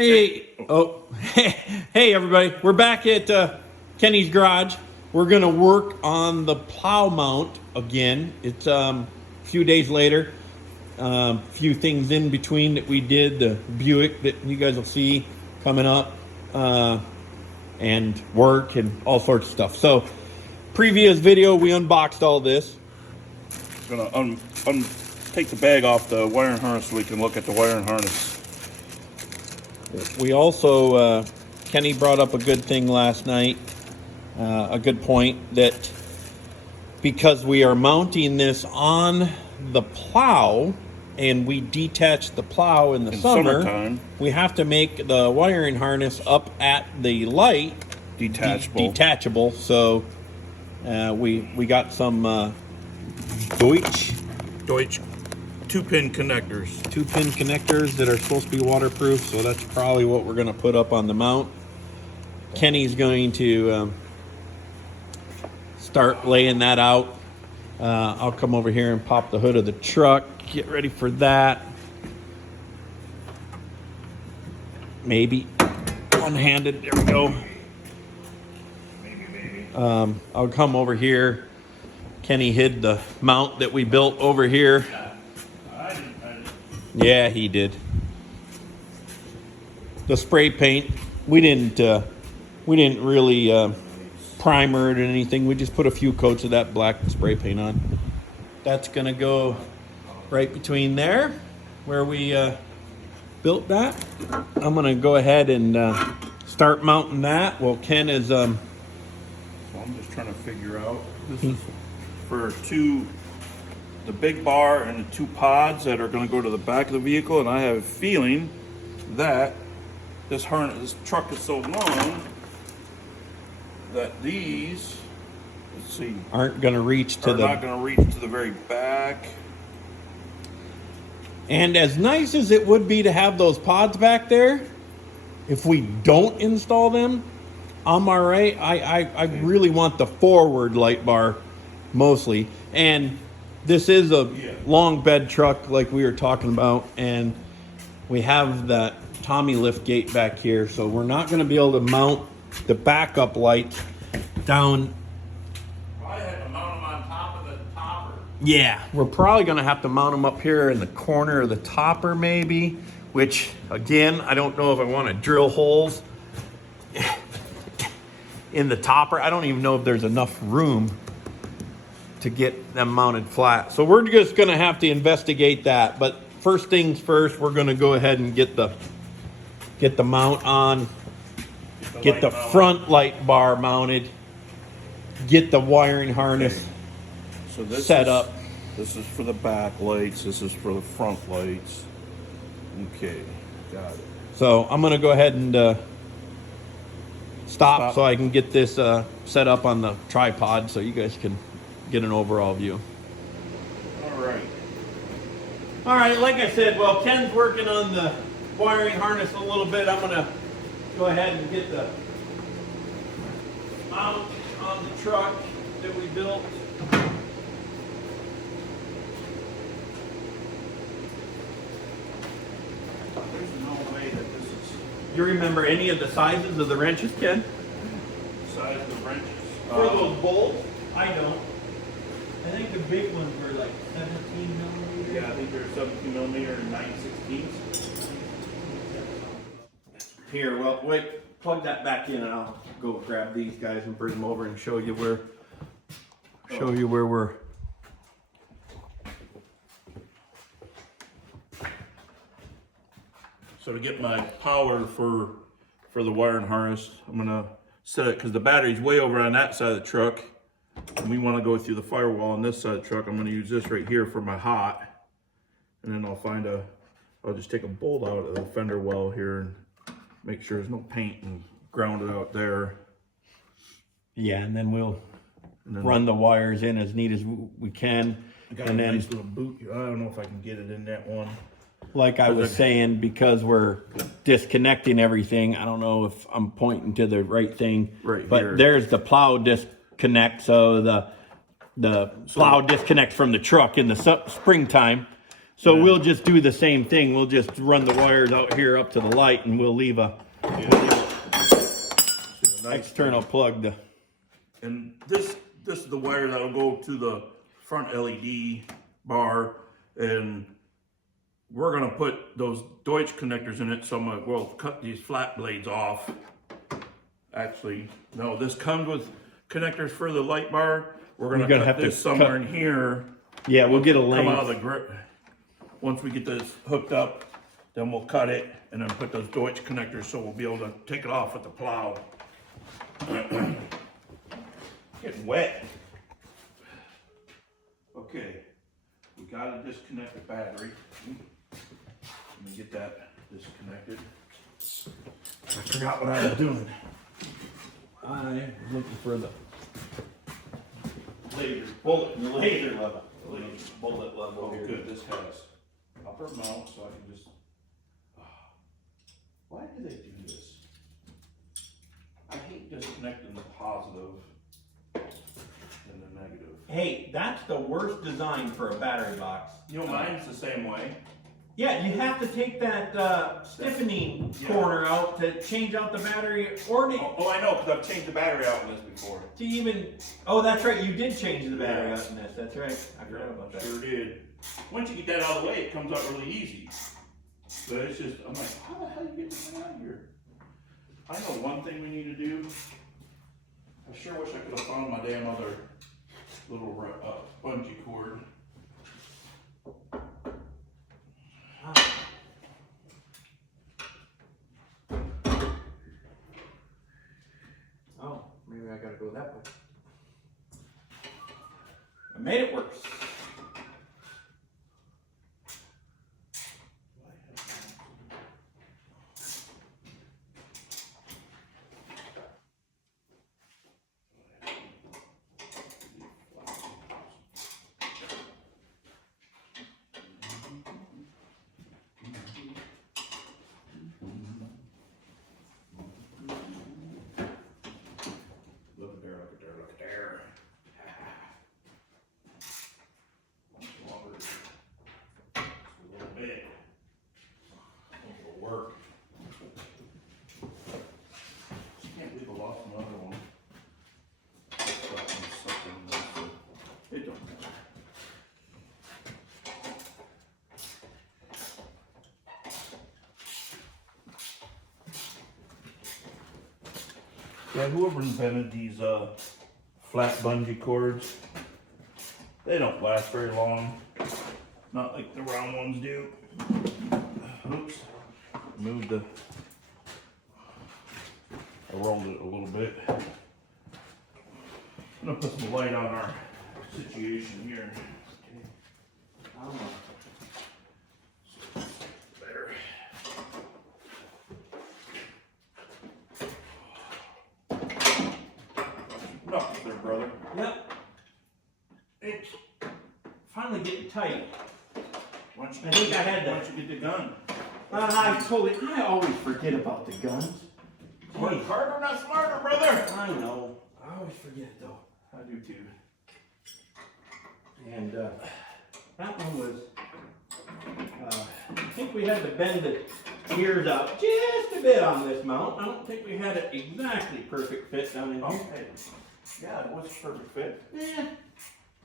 Hey, oh, hey everybody. We're back at Kenny's garage. We're gonna work on the plow mount again. It's a few days later. Few things in between that we did. The Buick that you guys will see coming up, and work and all sorts of stuff. So, previous video we unboxed all this. Gonna take the bag off the wiring harness so we can look at the wiring harness. We also, Kenny brought up a good thing last night, a good point, that because we are mounting this on the plow and we detach the plow in the summertime, we have to make the wiring harness up at the light detachable. So we got some Deutsch 2-pin connectors. 2-pin connectors that are supposed to be waterproof, so that's probably what we're going to put up on the mount. Kenny's going to start laying that out. I'll come over here and pop the hood of the truck. Get ready for that. Maybe one-handed. There we go. I'll come over here. Kenny hid the mount that we built over here. Yeah, he did. The spray paint, we didn't really primer it or anything. We just put a few coats of that black spray paint on. That's gonna go right between there where we built that. I'm gonna go ahead and start mounting that. Well, Ken is So I'm just trying to figure out, this is for the big bar and the 2 pods that are going to go to the back of the vehicle, and I have a feeling that this truck is so long that these, let's see, aren't going to reach to not going to reach to the very back. And as nice as it would be to have those pods back there, if we don't install them, I'm all right. I really want the forward light bar mostly. And this is a long bed truck like we were talking about, and we have that Tommy lift gate back here, so we're not going to be able to mount the backup lights down. Probably have to mount them on top of the topper. Yeah, we're probably going to have to mount them up here in the corner of the topper maybe, which again, I don't know if I want to drill holes in the topper. I don't even know if there's enough room to get them mounted flat. So we're just gonna have to investigate that. But first things first, we're gonna go ahead and get the mount on, get the front light bar mounted, get the wiring harness so this set up. This is for the back lights, this is for the front lights. Okay, got it. So I'm gonna go ahead and stop so I can get this set up on the tripod so you guys can get an overall view. All right, like I said, well, Ken's working on the wiring harness a little bit. I'm gonna go ahead and get the mount on the truck that we built. There's no way that this is You remember any of the sizes of the wrenches, Ken? size of the wrenches. For those bolts? I don't. I think the big ones were like 17 millimeters. Yeah, I think they're 17 millimeter and 9/16. Here, well, wait, plug that back in and I'll go grab these guys and bring them over and show you where we're. So to get my power for the wiring harness, I'm gonna set it, because the battery's way over on that side of the truck, and we want to go through the firewall on this side of the truck. I'm gonna use this right here for my hot, and then I'll just take a bolt out of the fender well here and make sure there's no paint and ground it out there. Yeah, and then we'll run the wires in as neat as we can. I got and a then, nice little boot. I don't know if I can get it in that one. like I was saying, because we're disconnecting everything, I don't know if I'm pointing to the right thing. Right but here. There's the plow disconnect, so the plow disconnects from the truck in the springtime. So we'll just do the same thing. We'll just run the wires out here up to the light, and we'll leave a external plug to. And this is the wire that'll go to the front LED bar, and we're gonna put those Deutsch connectors in it. So we'll cut these flat blades off. Actually, no, this comes with connectors for the light bar. We're gonna cut have to this somewhere cut- in here. Yeah, we'll get a Come out of length. the grip. Once we get this hooked up, then we'll cut it and then put those Deutsch connectors so we'll be able to take it off with the plow. Getting wet. Okay, we gotta disconnect the battery. Let me get that disconnected. I forgot what I was doing. I was looking for the laser level. Bullet level Oh, here. good, this has upper mount, so I can just, why do they do this? I hate disconnecting the positive and the negative. Hey, that's the worst design for a battery box. You know, mine's the same way. Yeah, you have to take that stiffening corner out to change out the battery, or to, Oh, I know, because I've changed the battery out in this before. to even. Oh, that's right. You did change the battery out in this. That's right. I forgot about that. Sure did. Once you get that out of the way, it comes out really easy. But it's just, I'm like, how the hell you get this thing out of here? I know one thing we need to do. I sure wish I could have found my damn other little bungee cord. Oh, maybe I gotta go that way. I made it worse. Look at there, look at there, look at there. Longer. Just a little bit. It'll work. Just can't believe I lost another one. It don't matter. Yeah, whoever invented these flat bungee cords, they don't last very long. Not like the round ones do. Oops. Moved the. I rolled it a little bit. I'm gonna put some light on our situation here. Better. Knuckles there, brother. Yep. It's finally getting tight. Why don't you I think I had why that. don't you get the gun? I always forget about the guns. Work harder, not smarter, brother. I know. I always forget though. I do too. And that one was, I think we had to bend the gears out just a bit on this mount. I don't think we had it exactly perfect fit down in here. Okay. Yeah, it was a perfect fit. Eh,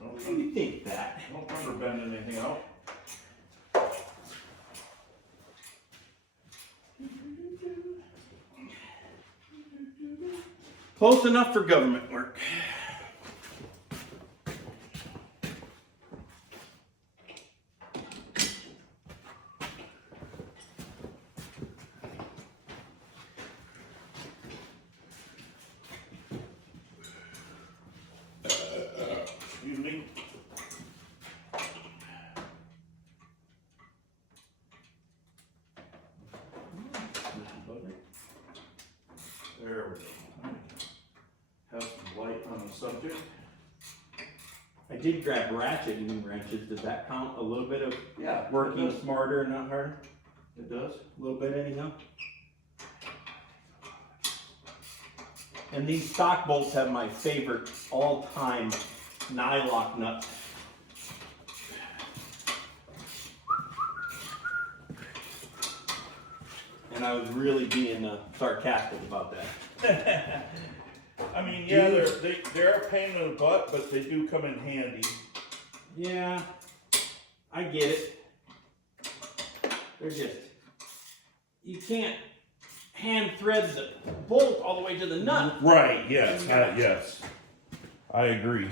Don't, what do you think that? don't remember bending anything out. Close enough for government work. Excuse me. There we go. Have some light on the subject. I did grab ratcheting wrenches. Does that count a little bit of Yeah, working It does. smarter and not harder? It does. A little bit anyhow. And these stock bolts have my favorite all-time nylock nut. And I was really being sarcastic about that. I mean, yeah, they're a pain in the butt, but they do come in handy. Yeah, I get it. They're just, you can't hand thread the bolt all the way to the nut. Right, yes, yes. I agree.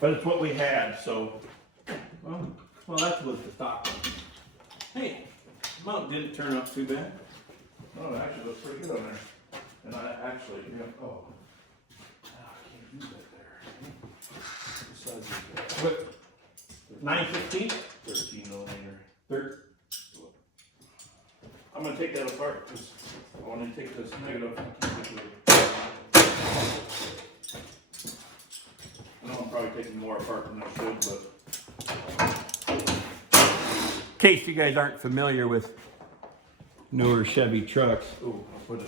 But it's what we had, so. Well, that was the stock one. Hey, the mount didn't turn out too bad. No, it actually looks pretty good on there. And I actually, I can't do that there. Besides the What? 9/15? 13 millimeter. Third. I'm gonna take that apart because I want to take this negative. I know I'm probably taking more apart than I should, but. In case you guys aren't familiar with newer Chevy trucks,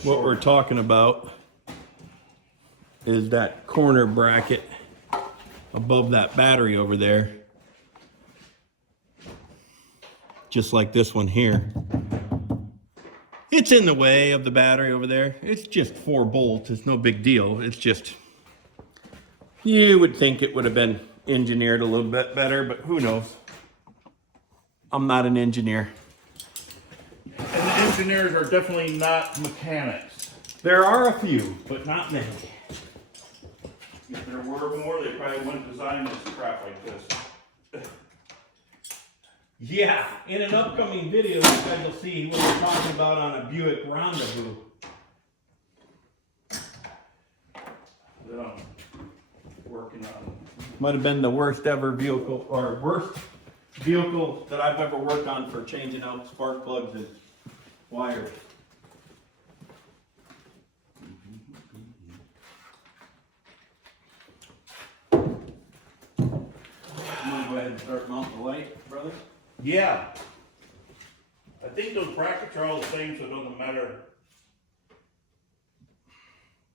what we're talking about is that corner bracket above that battery over there. Just like this one here. It's in the way of the battery over there. It's just 4 bolts. It's no big deal. It's just, you would think it would have been engineered a little bit better, but who knows? I'm not an engineer. And the engineers are definitely not mechanics. There are a few, but not many. If there were more, they probably wouldn't design this crap like this. Yeah, in an upcoming video, you guys will see what we're talking about on a Buick Rendezvous. That I'm working on. Might have been the worst ever vehicle, or worst vehicle that I've ever worked on for changing out spark plugs and wires. I'm gonna go ahead and start mounting the light, brother. Yeah. I think those brackets are all the same, so it doesn't matter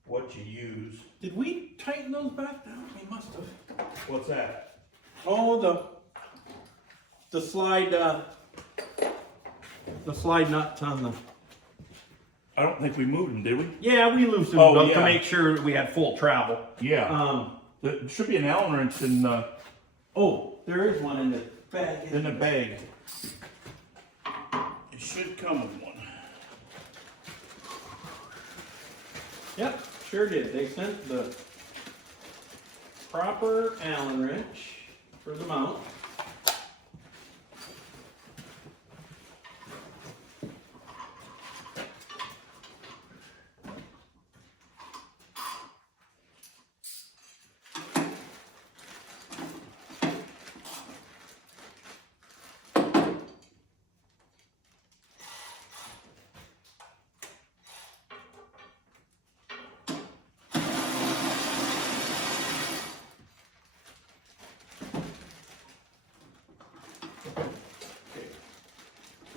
what you use. Did we tighten those back down? We must have. What's that? Oh, the slide nuts on the. I don't think we moved them, did we? Yeah, we loosened Oh, them up yeah. to make sure we had full travel. Yeah. There should be an Allen wrench in Oh, there is one in the bag. the bag. It should come with one. Yep, sure did. They sent the proper Allen wrench for the mount.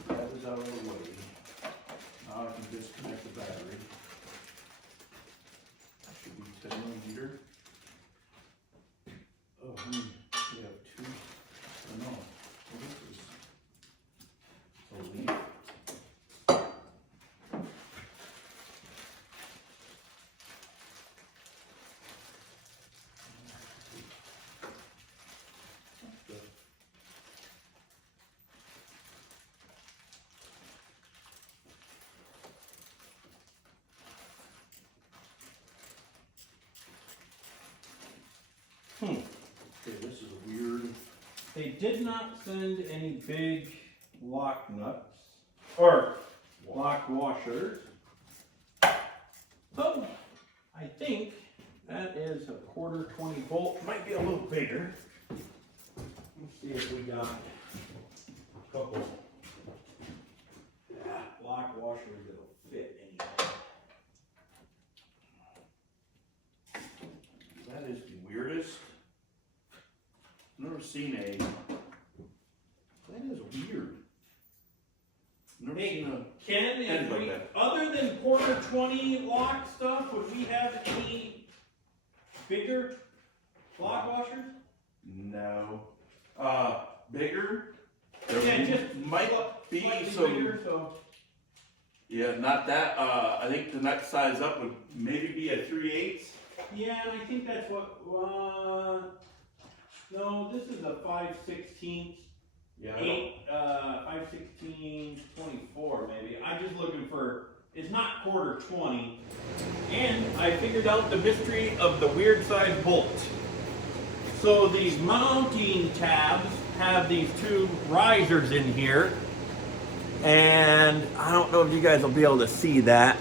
That is out of the way. Now I can disconnect the battery. Should be 10 millimeter. Oh, we have two. Oh, no. Well, this is a leaf. Okay, this is weird. They did not send any big lock nuts or lock washers. So I think that is a 1/4 volt. Might be a little bigger. Let's see if we got a couple lock washers that'll fit anywhere. That is the weirdest. Never seen a. That is weird. Never Hey, seen a. Ken, if Anything we, like that. other than 1/4 lock stuff, would we have any bigger lock washers? No. Bigger? There Yeah, just might be slightly some. bigger, so. Yeah, not that. I think the next size up would maybe be a 3/8. Yeah, and I think that's what, no, this is a 5/16. Yeah, I don't- 5/16, 24 maybe. I'm just looking for, it's not quarter 20. And I figured out the mystery of the weird size bolt. So these mounting tabs have these two risers in here. And I don't know if you guys will be able to see that.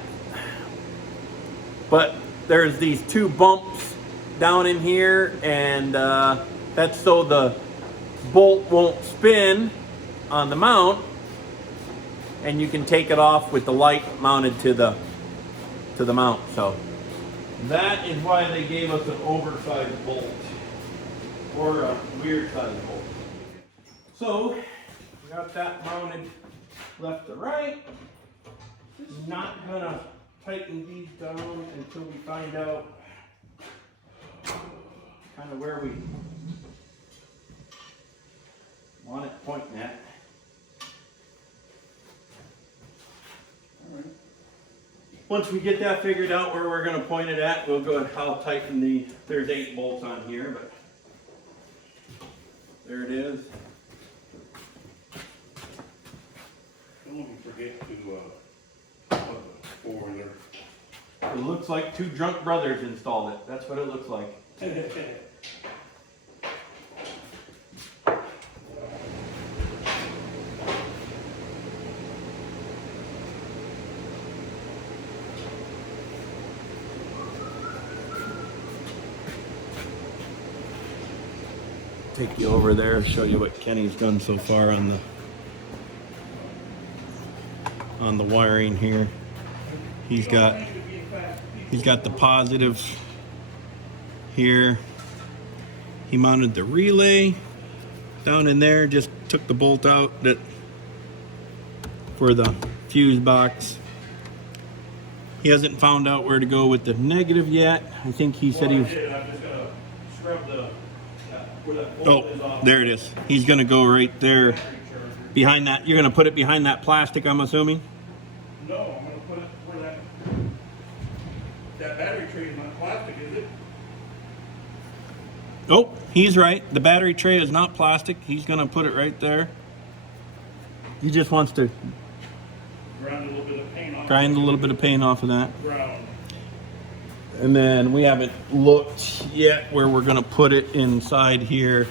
But there's these two bumps down in here, and that's so the bolt won't spin on the mount, and you can take it off with the light mounted to the mount. So that is why they gave us an oversized bolt, or a weird sized bolt. So we got that mounted left to right. Not gonna tighten these down until we find out kind of where we want it pointing at. All right. Once we get that figured out where we're going to point it at, we'll go and I'll tighten there's 8 bolts on here, but there it is. Don't forget to plug the 4 there. It looks like 2 drunk brothers installed it. That's what it looks like. Take you over there, show you what Kenny's done so far on the wiring here. He's got the positives here. He mounted the relay down in there, just took the bolt out for the fuse box. He hasn't found out where to go with the negative yet. I think he said he was. I'm just gonna scrub where that bolt is Oh, off. there it is. He's gonna go right there behind that. You're gonna put it behind that plastic, I'm assuming? No, I'm gonna put it where that battery tray is not plastic, is it? Oh, he's right. The battery tray is not plastic. He's gonna put it right there. He just wants to Grind a little bit of paint off. grind a little bit of paint off of that. Ground. And then we haven't looked yet where we're gonna put it inside here.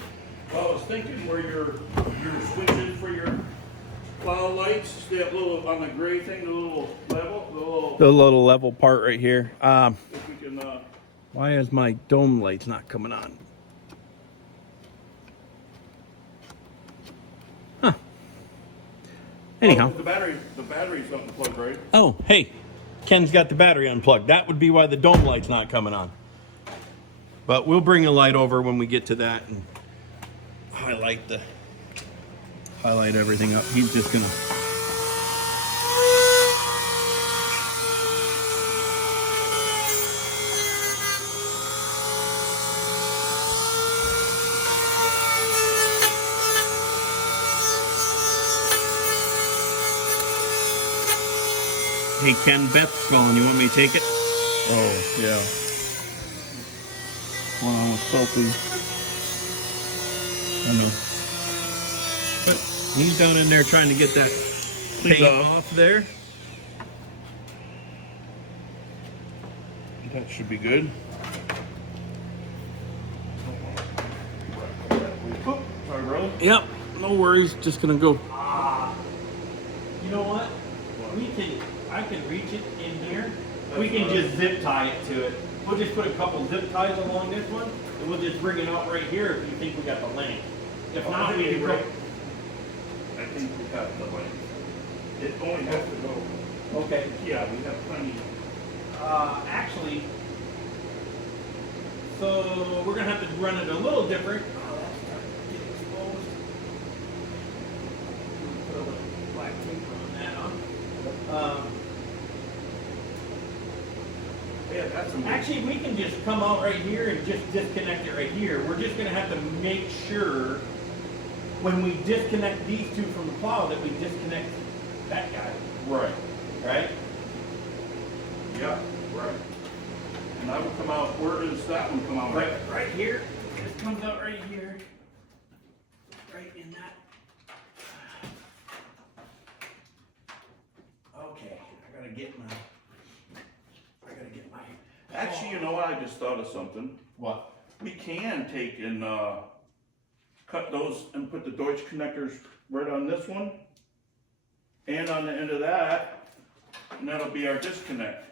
Well, I was thinking where your switches for your plow lights, that little on the gray thing, the little level, The little level part right here. if we can. Why is my dome lights not coming on? Huh. Anyhow. The battery's unplugged, right? Oh, hey, Ken's got the battery unplugged. That would be why the dome light's not coming on. But we'll bring a light over when we get to that and highlight everything up. He's just gonna. Hey Ken, Beth's calling. You want me to take it? Oh, yeah. Well, with Sophie. I know. But he's down in there trying to get that Please paint off. off there. That should be good. Sorry, bro. Yep, no worries. Just gonna go. You know what? I can reach it in here. We can just zip tie it to it. We'll just put a couple zip ties along this one, and we'll just bring it out right here if you think we got the length. If not, we can bring. I think we got the length. It only has to go. Okay. Yeah, we have plenty. Actually, so we're gonna have to run it a little different. Oh, that's starting to get exposed. Put a little black tape on that on. Yeah, that's amazing. Actually, we can just come out right here and just disconnect it right here. We're just gonna have to make sure when we disconnect these two from the plow that we disconnect that guy. Right. right? Yeah, right. And that would come out, where does that one come out? Right here. This comes out right here. Right in that. Okay, I gotta get my. Actually, you know what, I just thought of something. What? We can take and, cut those and put the Deutsch connectors right on this one. And on the end of that, and that'll be our disconnect.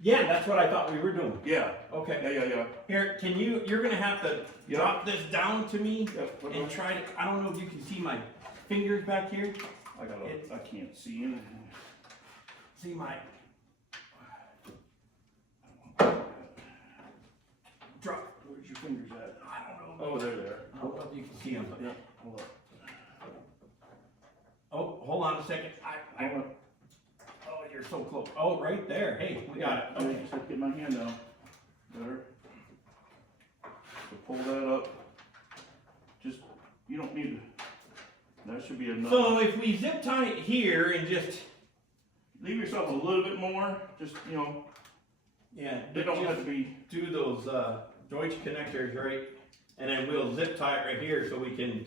Yeah, that's what I thought we were doing. Yeah. Okay. Yeah. Here, you're gonna have to Yeah. drop this down to me Yep, okay. and try to, I don't know if you can see my fingers back here. I can't see anything. See my. Drop, where's your fingers at? I don't know. Oh, they're there. I don't know if you can see them. Yeah, hold up. Oh, hold on a second. Hold on. Oh, you're so close. Oh, right there. Hey, we got it. I just have to get my hand down. There. So pull that up. Just, you don't need to, that should be enough. So if we zip tie it here and just. Leave yourself a little bit more, just, you know, Yeah, they don't have to be. do those Deutsch connectors, right? And then we'll zip tie it right here so we can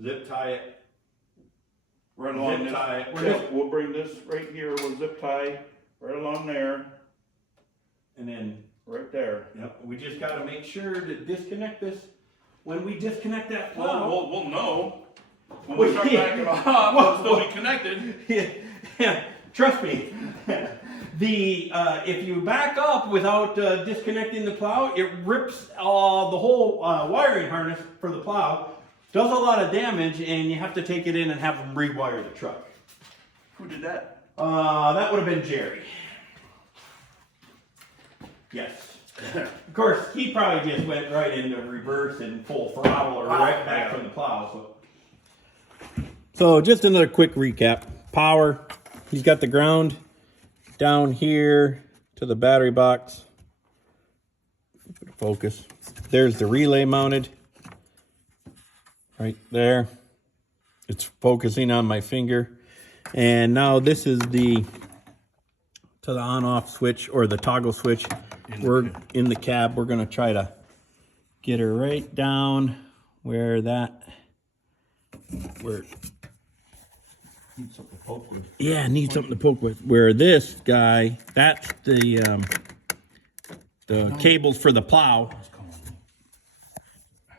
zip tie it. Right along Zip this. tie it. Yeah, we'll bring this right here, we'll zip tie right along there, And then, right there. yep, we just gotta make sure to disconnect this. When we disconnect that plow. We'll know. When we start backing off, it'll still be connected. Yeah, trust me. If you back up without disconnecting the plow, it rips the whole wiring harness for the plow, does a lot of damage, and you have to take it in and have them rewire the truck. Who did that? That would have been Jerry. Yes. Of course, he probably just went right into reverse and full throttle or right back from the plow. So just another quick recap. Power. He's got the ground down here to the battery box. Focus. There's the relay mounted. Right there. It's focusing on my finger. And now this is the on-off switch or the toggle switch. We're in the cab. We're going to try to get her right down where Need something to poke with. yeah, need something to poke with. Where this guy, that's the cables for the plow.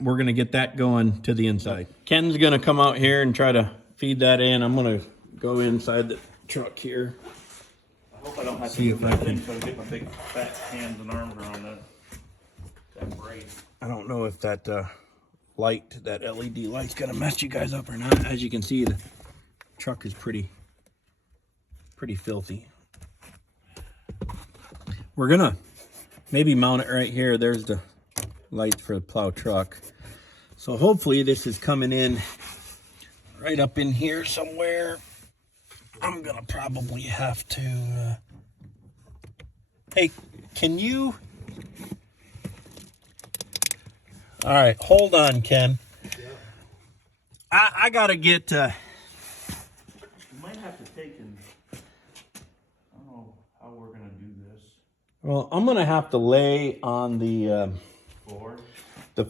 We're going to get that going to the inside. Ken's going to come out here and try to feed that in. I'm going to go inside the truck here. I hope I don't have See to if do I that can- thing so I get my big fat hands and arms around that braid. I don't know if that light, that LED light's going to mess you guys up or not. As you can see, the truck is pretty filthy. We're going to maybe mount it right here. There's the lights for the plow truck. So hopefully this is coming in right up in here somewhere. I'm gonna probably have to hey, can you all right, hold on, Ken. I gotta get You might have to take and, I don't know how we're gonna do this. well, I'm gonna have to lay on the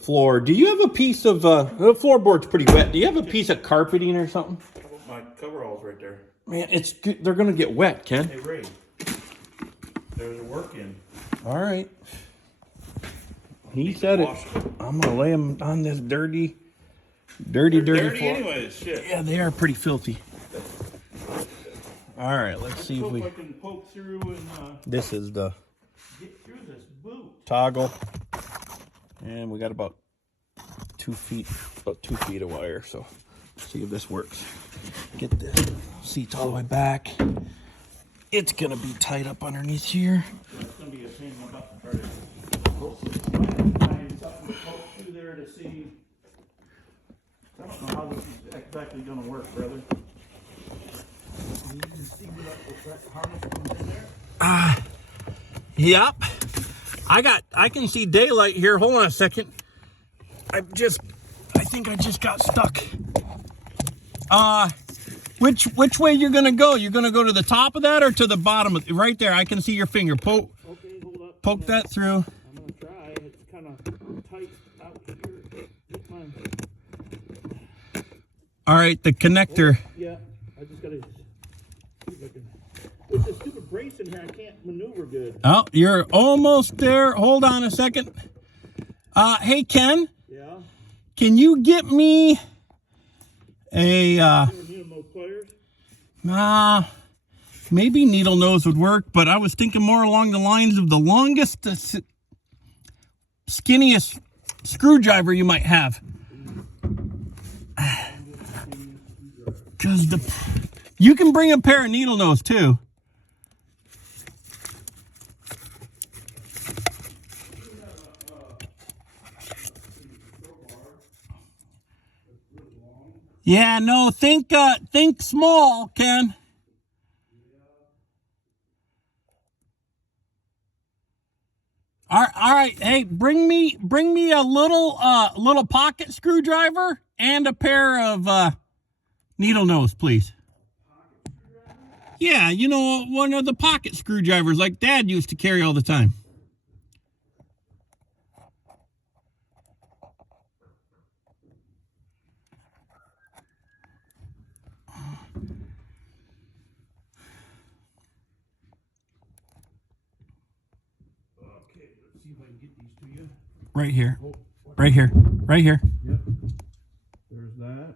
Floor. Do you have a piece of the floorboard's pretty wet? Do you have a piece of carpeting or something? How about my coveralls right there? Man, it's good. They're gonna get wet, Ken. Hey Ray, there's a work in. All right. He said it. Wash it. I'm gonna lay them on this dirty They're floor. anyways, shit. Yeah, they are pretty filthy. All right, let's see if Hope we. I can poke through and This is the get through this boot. toggle, and we got about 2 feet of wire. So, let's see if this works. Get the seats all the way back. It's gonna be tight up underneath here. It's gonna be a pain in the butt to try to find something to poke through there to see. I don't know how this is exactly gonna work, brother. You can see that harness comes in there. Yep. I can see daylight here. Hold on a second. I think I just got stuck. Which way you're gonna go? You're gonna go to the top of that or to the bottom of right there? I can see your finger. Okay, hold up. Poke that through. I'm gonna try. It's kind of tight out here. Get mine. All right, the connector. Yeah, I just gotta see if I can. With this stupid brace in here, I can't maneuver good. Oh, you're almost there. Hold on a second. Hey Ken, Yeah. can you get me a You know, pliers. maybe needle nose would work, but I was thinking more along the lines of the longest, skinniest screwdriver you might have. Because you can bring a pair of needle nose too. Yeah, no, think small, Ken. All right. Hey, bring me a little pocket screwdriver and a pair of needle nose, please. Yeah, you know, one of the pocket screwdrivers like Dad used to carry all the time. Okay, let's see if I can get these to you. Right here. Right here. Right here. Yep. There's that.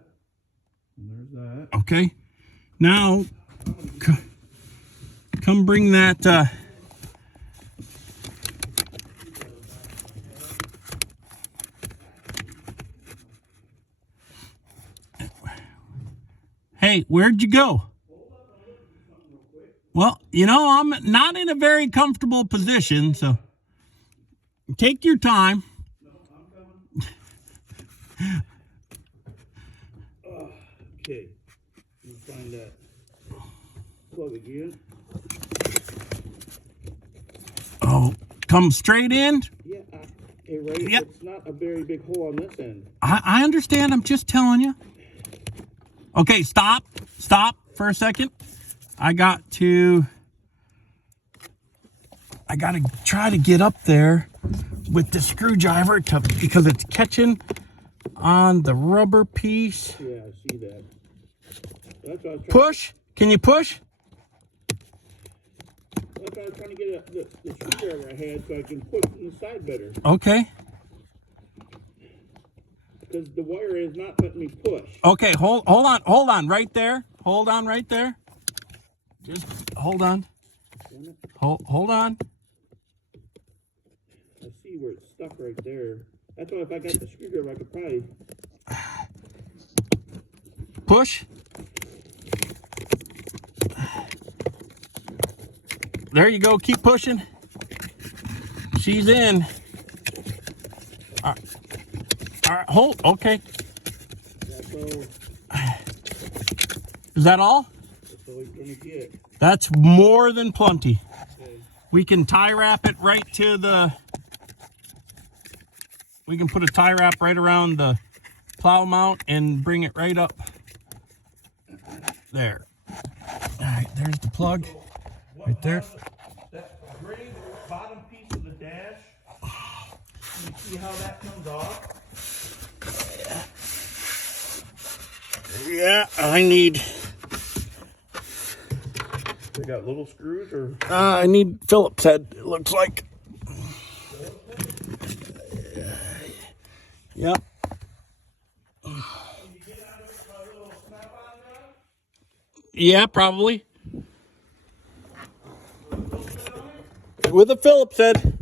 And there's that. Okay. Now, come bring that. Hey, where'd you go? Well, you know, I'm not in a very comfortable position, so take your time. Okay. Let me find that plug again. Oh, come straight in? Yeah, hey, right? Yep. It's not a very big hole on this end. I understand. I'm just telling you. Okay, stop for a second. I got to try to get up there with the screwdriver because it's catching on the rubber piece. Yeah, I see that. That's what I was trying, Push. Can you push? that's what I was trying to get the screwdriver I had so I can put it inside better. Okay. Because the wire is not letting me push. Okay, hold on right there. Hold on right there. Just hold on. Hold on. I see where it's stuck right there. That's why if I got the screwdriver, I could probably... Push. There you go. Keep pushing. She's in. All right. Hold. Okay. That's all, Is that all? that's all he's going to get. That's more than plenty. Okay. We can tie wrap it right to the... We can put a tie wrap right around the plow mount and bring it right up. There. All right, there's the plug. Right there. That gray bottom piece of the dash, you see how that comes off? Yeah, I need... They got little screws or... I need Phillips head, it looks like. Yep. Yeah, probably. With a Phillips head.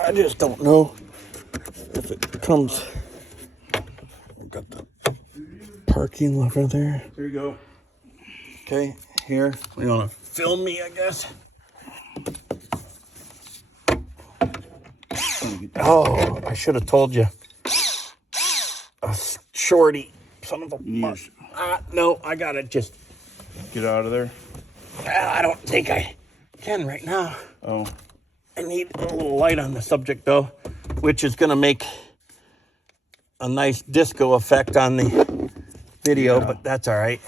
I just don't know if it comes. Got the parking lever there. There you go. Okay, here. You want to film me, I guess? Oh, I should have told you. A shorty. Son of a fuck. No, I gotta just Get out of there. I don't think I can right now. Oh. I need a little light on the subject though, which is gonna make a nice disco effect on the video, but that's all right.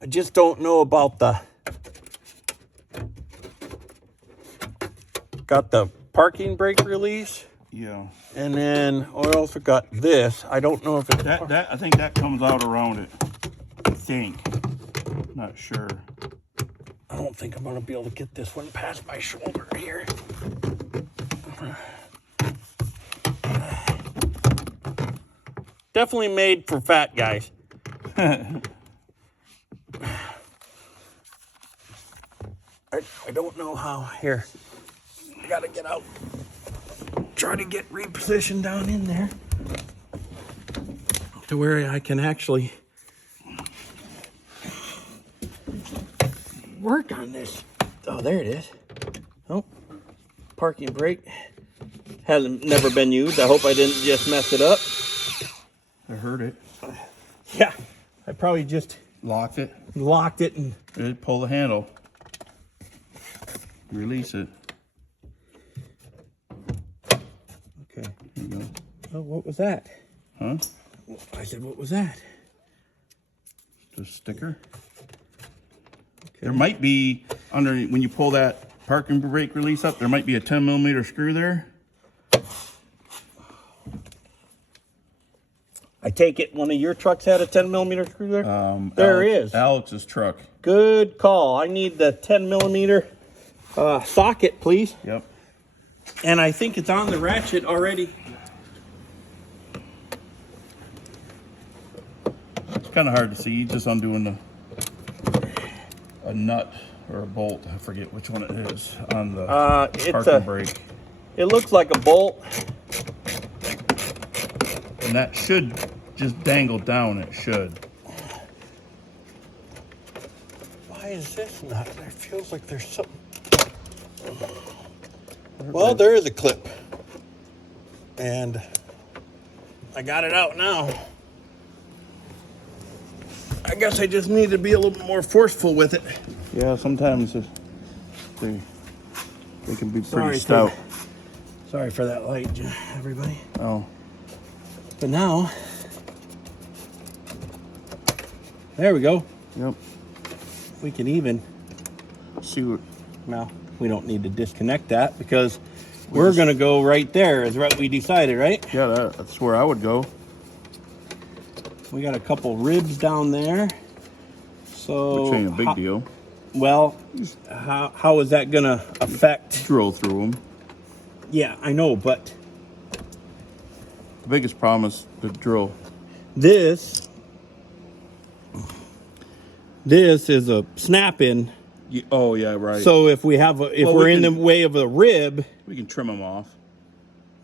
I just don't know about got the parking brake release. Yeah. And then I also got this. I don't know if it's That I think that comes out around it. I think. Not sure. I don't think I'm gonna be able to get this one past my shoulder here. Definitely made for fat guys. I don't know how. Here, I gotta get out. Try to get repositioned down in there to where I can actually work on this. Oh, there it is. Oh, parking brake hasn't never been used. I hope I didn't just mess it up. I heard it. Yeah, I probably just Locked it. locked it and Good. Pull the handle. Release it. okay. There you go. Oh, what was that? Huh? I said, what was that? The sticker. There might be under when you pull that parking brake release up. There might be a 10mm screw there. I take it one of your trucks had a 10mm screw there? There is. Alex's truck. Good call. I need the 10mm socket, please. Yep. And I think it's on the ratchet already. It's kind of hard to see. Just undoing a nut or a bolt. I forget which one it is on the It's parking brake. It looks like a bolt. And that should just dangle down. It should. Why is this not? It feels like there's something. Well, there is a clip. And I got it out now. I guess I just need to be a little bit more forceful with it. Yeah, sometimes they can be pretty Sorry stout. Sorry for that light, everybody. Oh, But now, there we go. yep. We can even, See what? well, we don't need to disconnect that because we're going to go right there is what we decided, right? Yeah, that's where I would go. We got a couple ribs down there. So, Which ain't a big deal. well, how is that going to affect? Drill through them. Yeah, I know, but The biggest problem is the drill. this is a snap-in. Oh yeah, right. So if we have if Well, we're we in the can- way of a rib, we can trim them off.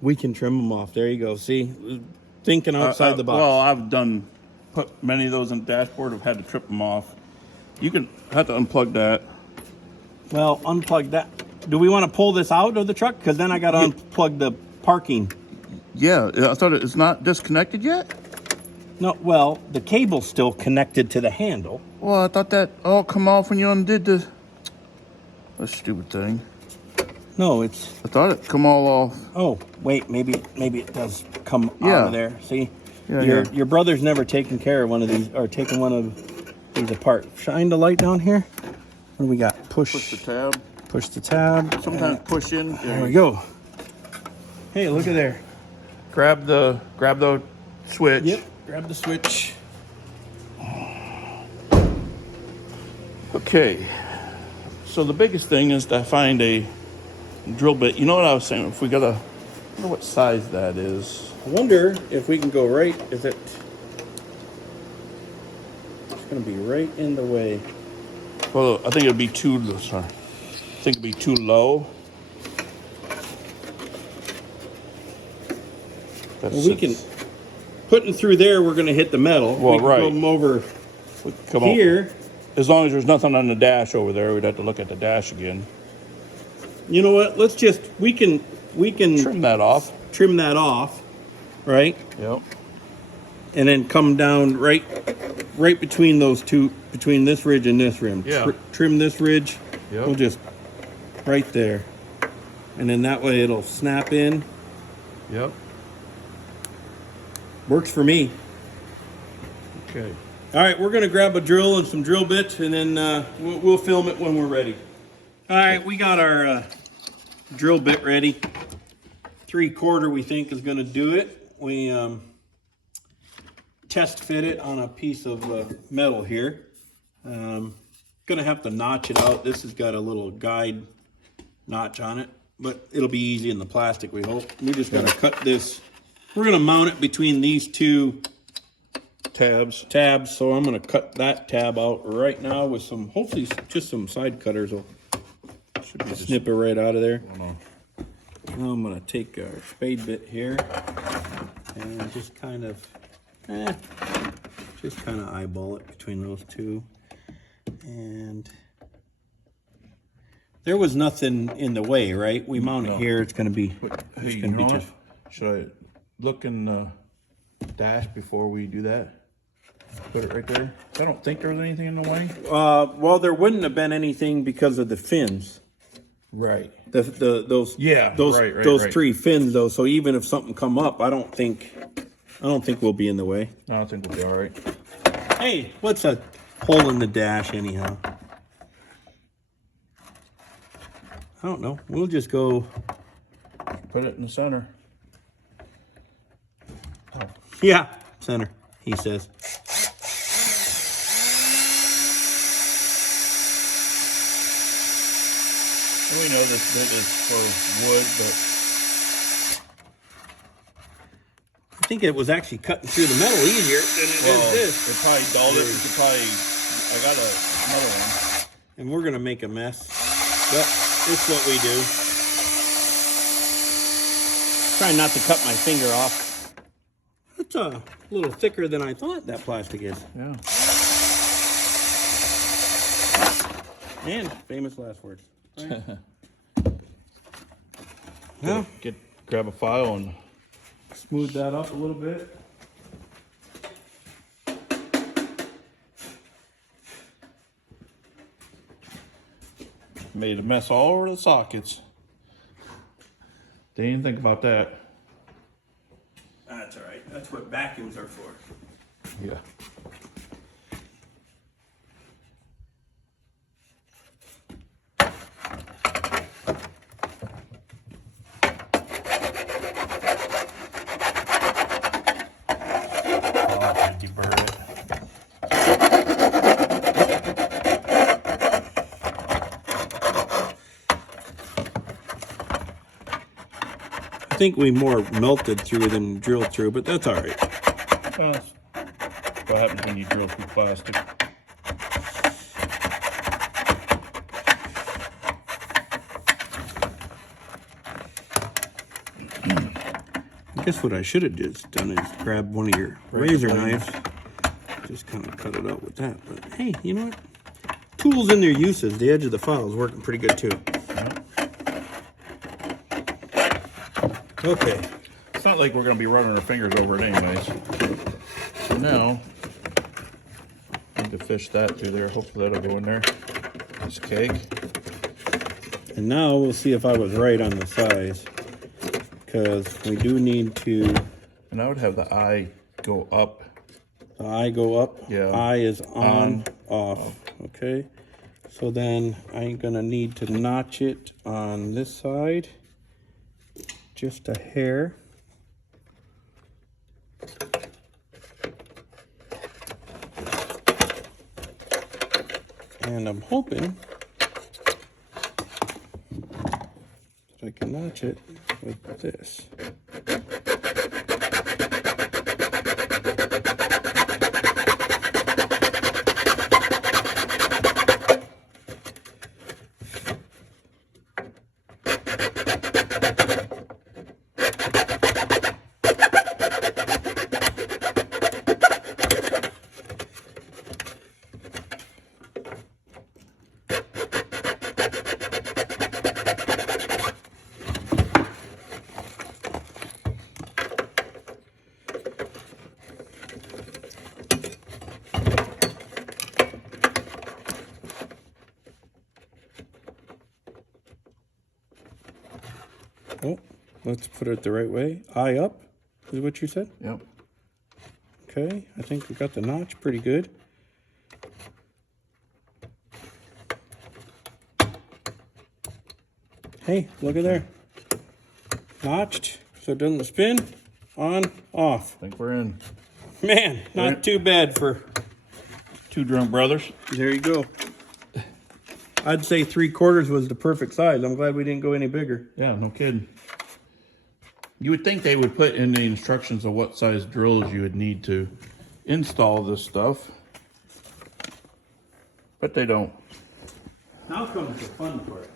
we can trim them off. There you go. See, thinking outside the box. Well, I've put many of those on the dashboard. I've had to trip them off. You can have to unplug that. Well, unplug that. Do we want to pull this out of the truck? Because then I got to unplug the parking. Yeah, I thought it's not disconnected yet. No, well, the cable's still connected to the handle. Well, I thought that all come off when you undid the stupid thing. No, it's. I thought it come all off. Oh, wait, maybe it does come out Yeah. of there. See, Yeah, your yeah. your brother's never taken care of one of these or taken one of these apart. Shine the light down here. What do we got? Push the tab. Push the tab. Sometimes push in. There we go. Hey, look at there. Grab the switch. Yep. Grab the switch. Okay. So the biggest thing is to find a drill bit. You know what I was saying? If we got I wonder what size that is. I wonder if we can go right. Is it? It's going to be right in the way. Well, I think it'd be too. Sorry. I think it'd be too low. Well, we can. putting through there, we're going to hit the metal. Well, we can right. go them over Come on. here. As long as there's nothing on the dash over there, we'd have to look at the dash again. You know what? Let's just we can Trim that off. trim that off, right? Yep. And then come down right between those two, between this ridge and this rim. Yeah. Trim this ridge. Yep. We'll just right there, and then that way it'll snap in. Yep. Works for me. Okay. All right, we're gonna grab a drill and some drill bits, and then we'll film it when we're ready. All right, we got our drill bit ready. 3/4 we think is gonna do it. We test fit it on a piece of metal here. Gonna have to notch it out. This has got a little guide notch on it, but it'll be easy in the plastic, we hope. We just gotta cut this. We're gonna mount it between these two tabs, so I'm going to cut that tab out right now with some, hopefully just some side cutters will snip it right out of there. Now I'm going to take our spade bit here and just kind of eyeball it between those two. And there was nothing in the way, right? We mount it here, it's going to be, Hey, it's you going to know be what? just, Should I look in the dash before we do that? Put it right there. I don't think there was anything in the way. well, there wouldn't have been anything because of the fins. Right. Those Right. 3 fins though. So even if something come up, I don't think we'll be in the way. No, I think we'll be all right. Hey, what's a hole in the dash anyhow? I don't know. We'll just go. Put it in the center. Yeah, center. He says. We know this bit is for wood, but I think it was actually cutting through the metal easier than it is this. it probably dulled it. It probably. I got another one. And we're gonna make a mess. But it's what we do. Trying not to cut my finger off. It's a little thicker than I thought that plastic is. Yeah. And famous last words. Right. Well, Grab a file and smooth that up a little bit. made a mess all over the sockets. Didn't even think about that. That's all right. That's what vacuums are for. Yeah. I think we more melted through than drilled through, but that's all right. Well, that's what happens when you drill through plastic. I guess what I should have just done is grab one of your razor knives, just kind of cut it out with that. But hey, you know what? Tools in their uses. The edge of the file is working pretty good too. Okay. It's not like we're going to be running our fingers over it anyways. So now, I need to fish that through there. Hopefully that'll go in there. This cake. And now we'll see if I was right on the size, because we do need to. And I would have the eye go up. The eye go up. Yeah. Eye is on, off. Okay. So then I'm gonna need to notch it on this side, just a hair. And I'm hoping that I can notch it with this. Let's put it the right way. Eye up is what you said? Yep. Okay, I think we got the notch pretty good. Hey, look at there. Notched, so it doesn't spin. On, off. I think we're in. Man, not too bad for... Two drunk brothers. There you go. I'd say 3/4 was the perfect size. I'm glad we didn't go any bigger. Yeah, no kidding. You would think they would put in the instructions of what size drills you would need to install this stuff, but they don't. Now comes the fun part.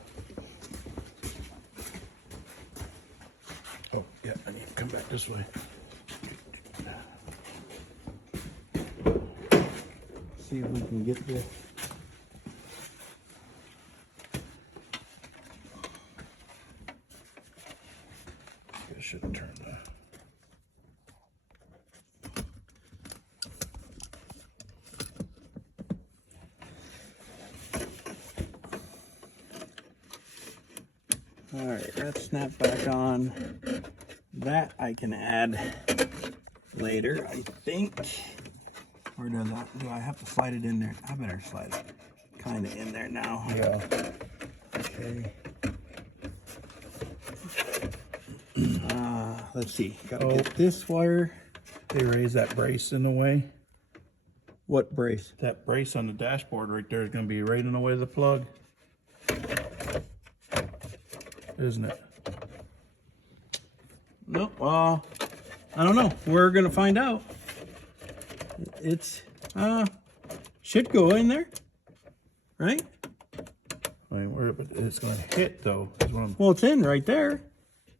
Oh, yeah, I need to come back this way. See if we can get this. I should turn that. All right, let's snap back on. That I can add later, I think. Or do I have to slide it in there? I better slide it kind of in there now. Yeah. Okay. Let's see. Gotta get this wire. They raise that brace in the way. What brace? That brace on the dashboard right there is going to be right in the way of the plug. Isn't it? Nope. I don't know. We're gonna find out. It's should go in there, right? I mean, but it's going to hit though. Is what I'm... Well, it's in right there.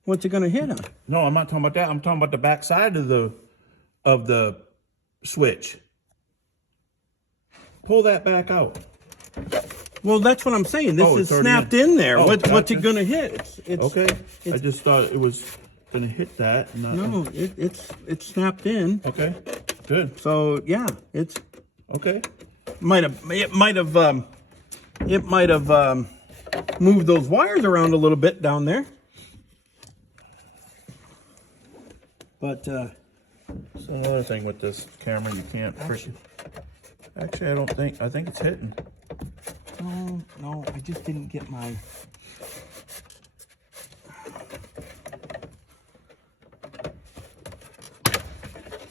What's it gonna hit on? No, I'm not talking about that. I'm talking about the back side of the switch. Pull that back out. Well, that's what I'm saying. This is it's already snapped in. in there. Oh, What's gotcha. it gonna hit? It's Okay. I just thought it was going to hit that. And not... No, it's snapped in. Okay. Good. So yeah, it's Okay. it might have moved those wires around a little bit down there. But So another thing with this camera, you can't Actually, I think it's hitting. no, I just didn't get my.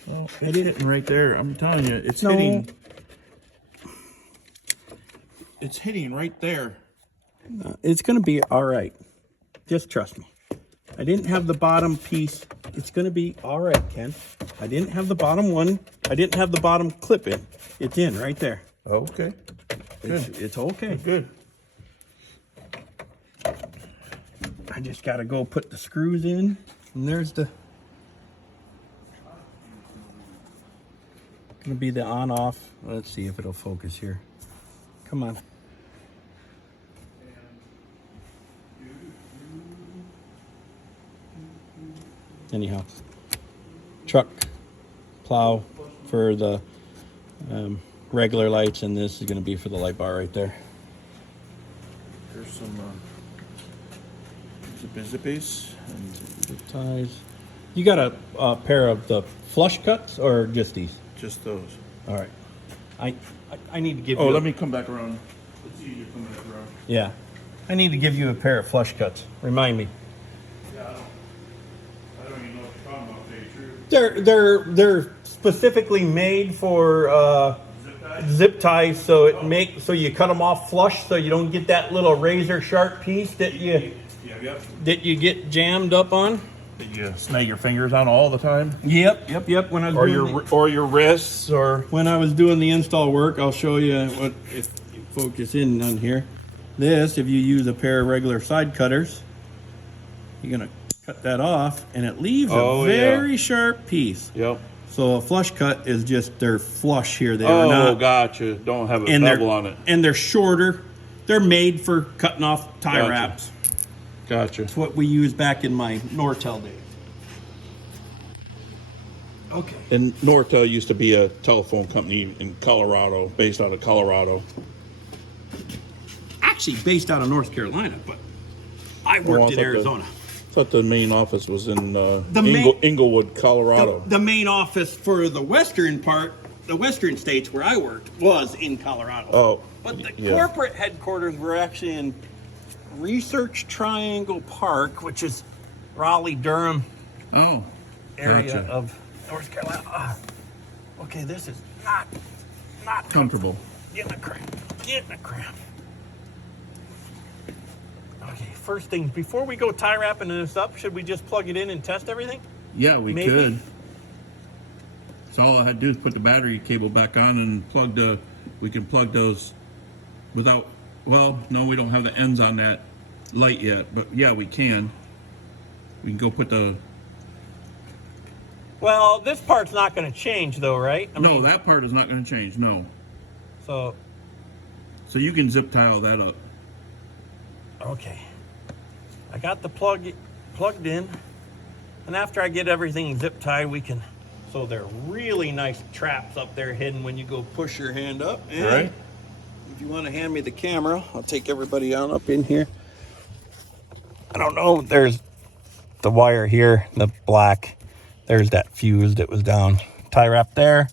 Well, it's hitting right there. I'm telling you, it's No. hitting. It's hitting right there. It's gonna be all right. Just trust me. I didn't have the bottom piece. It's gonna be all right, Ken. I didn't have the bottom one. I didn't have the bottom clip in. It's in right there. Okay. It's okay. Good. I just gotta go put the screws in, and there's the. Gonna be the on-off. Let's see if it'll focus here. Come on. Anyhow, truck, plow for the regular lights, and this is gonna be for the light bar right there. There's some zippies and Zip ties. You got a pair of the flush cuts or just these? just those. All right. I need to give Oh, you. let me come back around. It's easier coming back around. Yeah. I need to give you a pair of flush cuts. Remind me. Yeah, I don't even know what you're talking about, to tell you the truth. They're specifically made for Zip ties? zip ties, so so you cut them off flush, so you don't get that little razor sharp piece that you get jammed up on. That you snag your fingers on all the time, Yep. When I was or your wrists, or when I was doing the install work, I'll show you what if you focus in on here. This, if you use a pair of regular side cutters, you're gonna cut that off, and it leaves Oh, a very sharp piece. Yep. So a flush cut is just they're flush here. They're Oh, not, gotcha. Don't have a and bevel on it. and they're shorter. They're made for cutting off tie Gotcha. wraps. Gotcha. It's what we used back in my Nortel days. Okay. And Nortel used to be a telephone company in Colorado, based out of Colorado. Actually based out of North Carolina, but I worked in it's up Arizona. thought the main office was in main- Inglewood, Colorado. The main office for the western part, the western states where I worked, was in Colorado. Oh, But the yeah. corporate headquarters were actually in Research Triangle Park, which is Raleigh-Durham Oh, area gotcha. of North Carolina. Okay, this is not Comfortable. getting a cramp. Getting a cramp. Okay, first thing, before we go tie wrapping this up, should we just plug it in and test everything? Yeah, we Maybe. could. So all I had to do is put the battery cable back on and we can plug those without, well, no, we don't have the ends on that light yet, but yeah, we can. We can go put Well, this part's not going to change though, right? no, that part is not going to change, no. So, So you can zip tie all that up. okay. I got the plugged in. And after I get everything zip tied, we can, so they're really nice traps up there hidden when you go push your hand up. And Right. if you want to hand me the camera, I'll take everybody on up in here. I don't know, there's the wire here, the black. There's that fuse that was down. Tie wrap there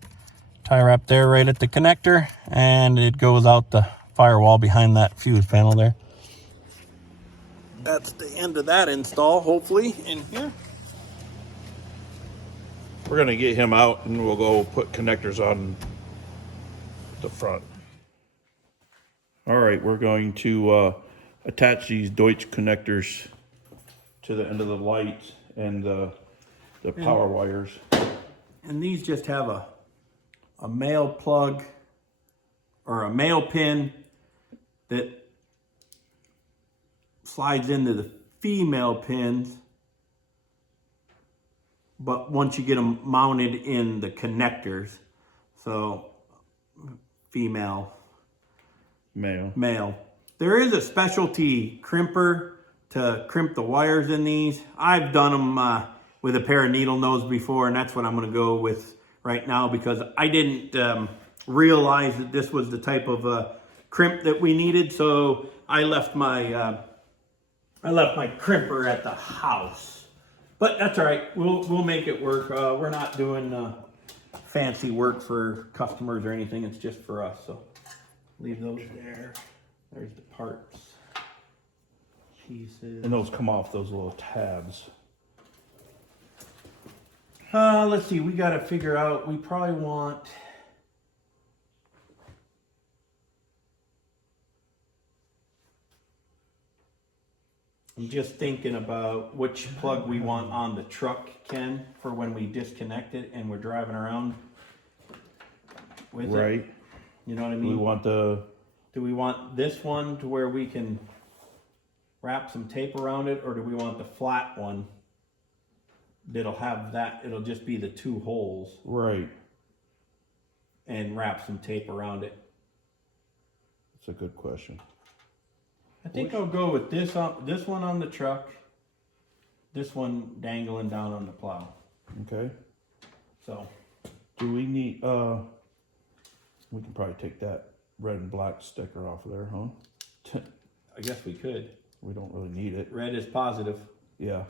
right at the connector, and it goes out the firewall behind that fuse panel there. That's the end of that install, hopefully, in here. We're going to get him out and we'll go put connectors on the front. All right, we're going to attach these Deutsch connectors to the end of the light and the power wires. And these just have a male plug or a male pin that slides into the female pins. But once you get them mounted in the connectors, so female, male. There is a specialty crimper to crimp the wires in these. I've done them with a pair of needle nose before, and that's what I'm going to go with right now because I didn't realize that this was the type of crimp that we needed. So I left my crimper at the house, but that's all right. We'll make it work. We're not doing fancy work for customers or anything. It's just for us. So leave those there. There's the parts, pieces. And those come off those little tabs. Let's see. We got to figure out. We probably want. I'm just thinking about which plug we want on the truck, Ken, for when we disconnect it and we're driving around with it. Right. You know what I We mean? want the, Do we want this one to where we can wrap some tape around it, or do we want the flat one that'll have that, it'll just be the two holes right. and wrap some tape around it? That's a good question. I think I'll go with this one on the truck, this one dangling down on the plow. Okay. So, Do we need, we can probably take that red and black sticker off of there, huh? I guess we could. We don't really need it. Red is positive. Yeah.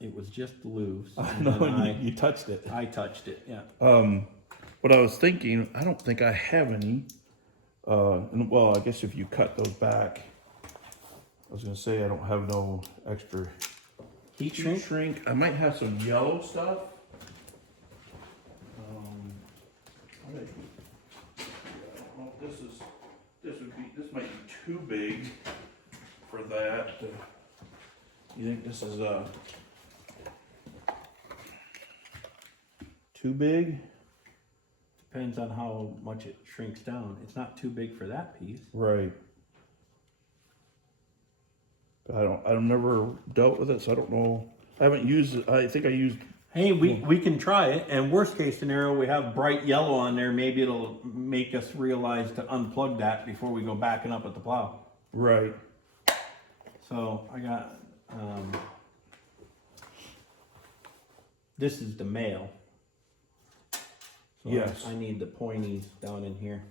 It was just loose. I and know, then you touched it. I touched it, yeah. What I was thinking, I don't think I have any. Well, I guess if you cut those back, I was gonna say I don't have no extra Heat heat shrink? shrink. I might have some yellow stuff. This might be too big for that. You think this is too big? Depends on how much it shrinks down. It's not too big for that piece. Right. I've never dealt with it, so I don't know. I haven't used it. I think I used. Hey, we can try it, and worst case scenario, we have bright yellow on there. Maybe it'll make us realize to unplug that before we go backing up at the plow. Right. So I got, this is the male. So Yes. I need the pointies down in here.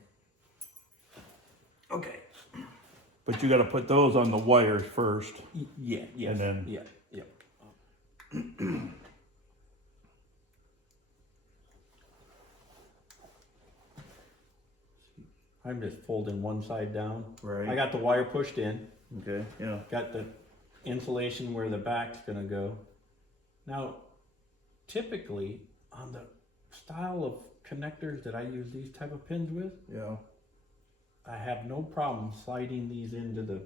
Okay. But you got to put those on the wires first. Yeah, yes, And then- yeah, yeah. I'm just folding one side down. Right. I got the wire pushed in, Okay. Yeah. got the insulation where the back's gonna go. Now, typically, on the style of connectors that I use these type of pins with, Yeah. I have no problem sliding these into the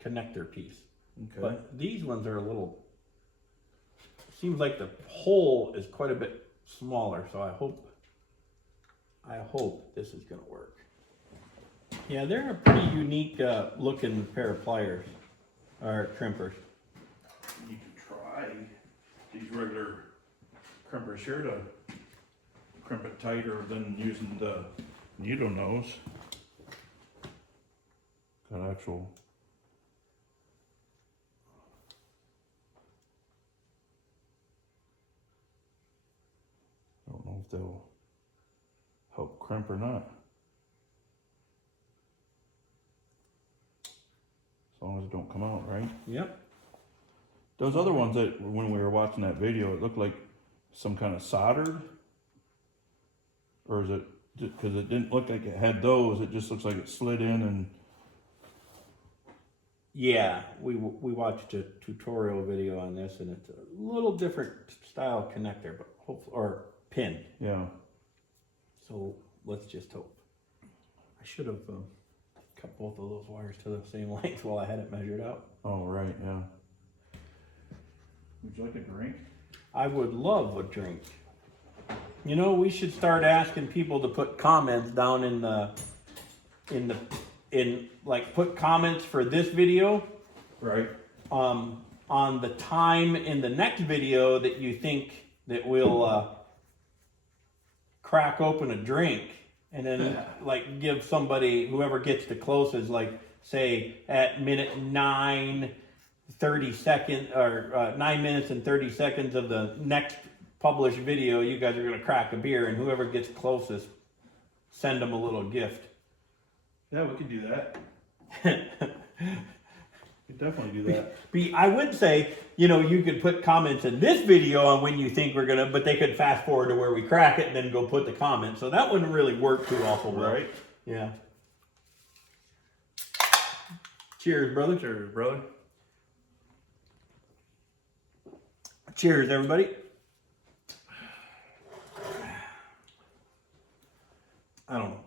connector piece. Okay. But these ones are a little, seems like the hole is quite a bit smaller, so I hope this is gonna work. Yeah, they're a pretty unique looking pair of pliers, or crimpers. You can try these regular crimpers here to crimp it tighter than using the needle nose. Got actual. I don't know if they'll help crimp or not. As long as it don't come out, right? Yep. Those other ones that, when we were watching that video, it looked like some kind of soldered? Or is it, because it didn't look like it had those, it just looks like it slid in and, Yeah, we watched a tutorial video on this, and it's a little different style connector, but hopefully, or pin. yeah. So let's just hope. I should have cut both of those wires to the same length while I had it measured out. Oh, right, yeah. Would you like a drink? I would love a drink. You know, we should start asking people to put comments down in like put comments for this video Right. on the time in the next video that you think that we'll crack open a drink, and then like give somebody, whoever gets the closest, like say at minute 9:30 seconds or 9 minutes and 30 seconds of the next published video, you guys are gonna crack a beer, and whoever gets closest, send them a little gift. Yeah, we could do that. We could definitely do that. I would say, you know, you could put comments in this video on when you think we're gonna, but they could fast forward to where we crack it and then go put the comment. So that wouldn't really work too awful well. Right. Yeah. Cheers, brother. Cheers, brother. Cheers, everybody. I don't know,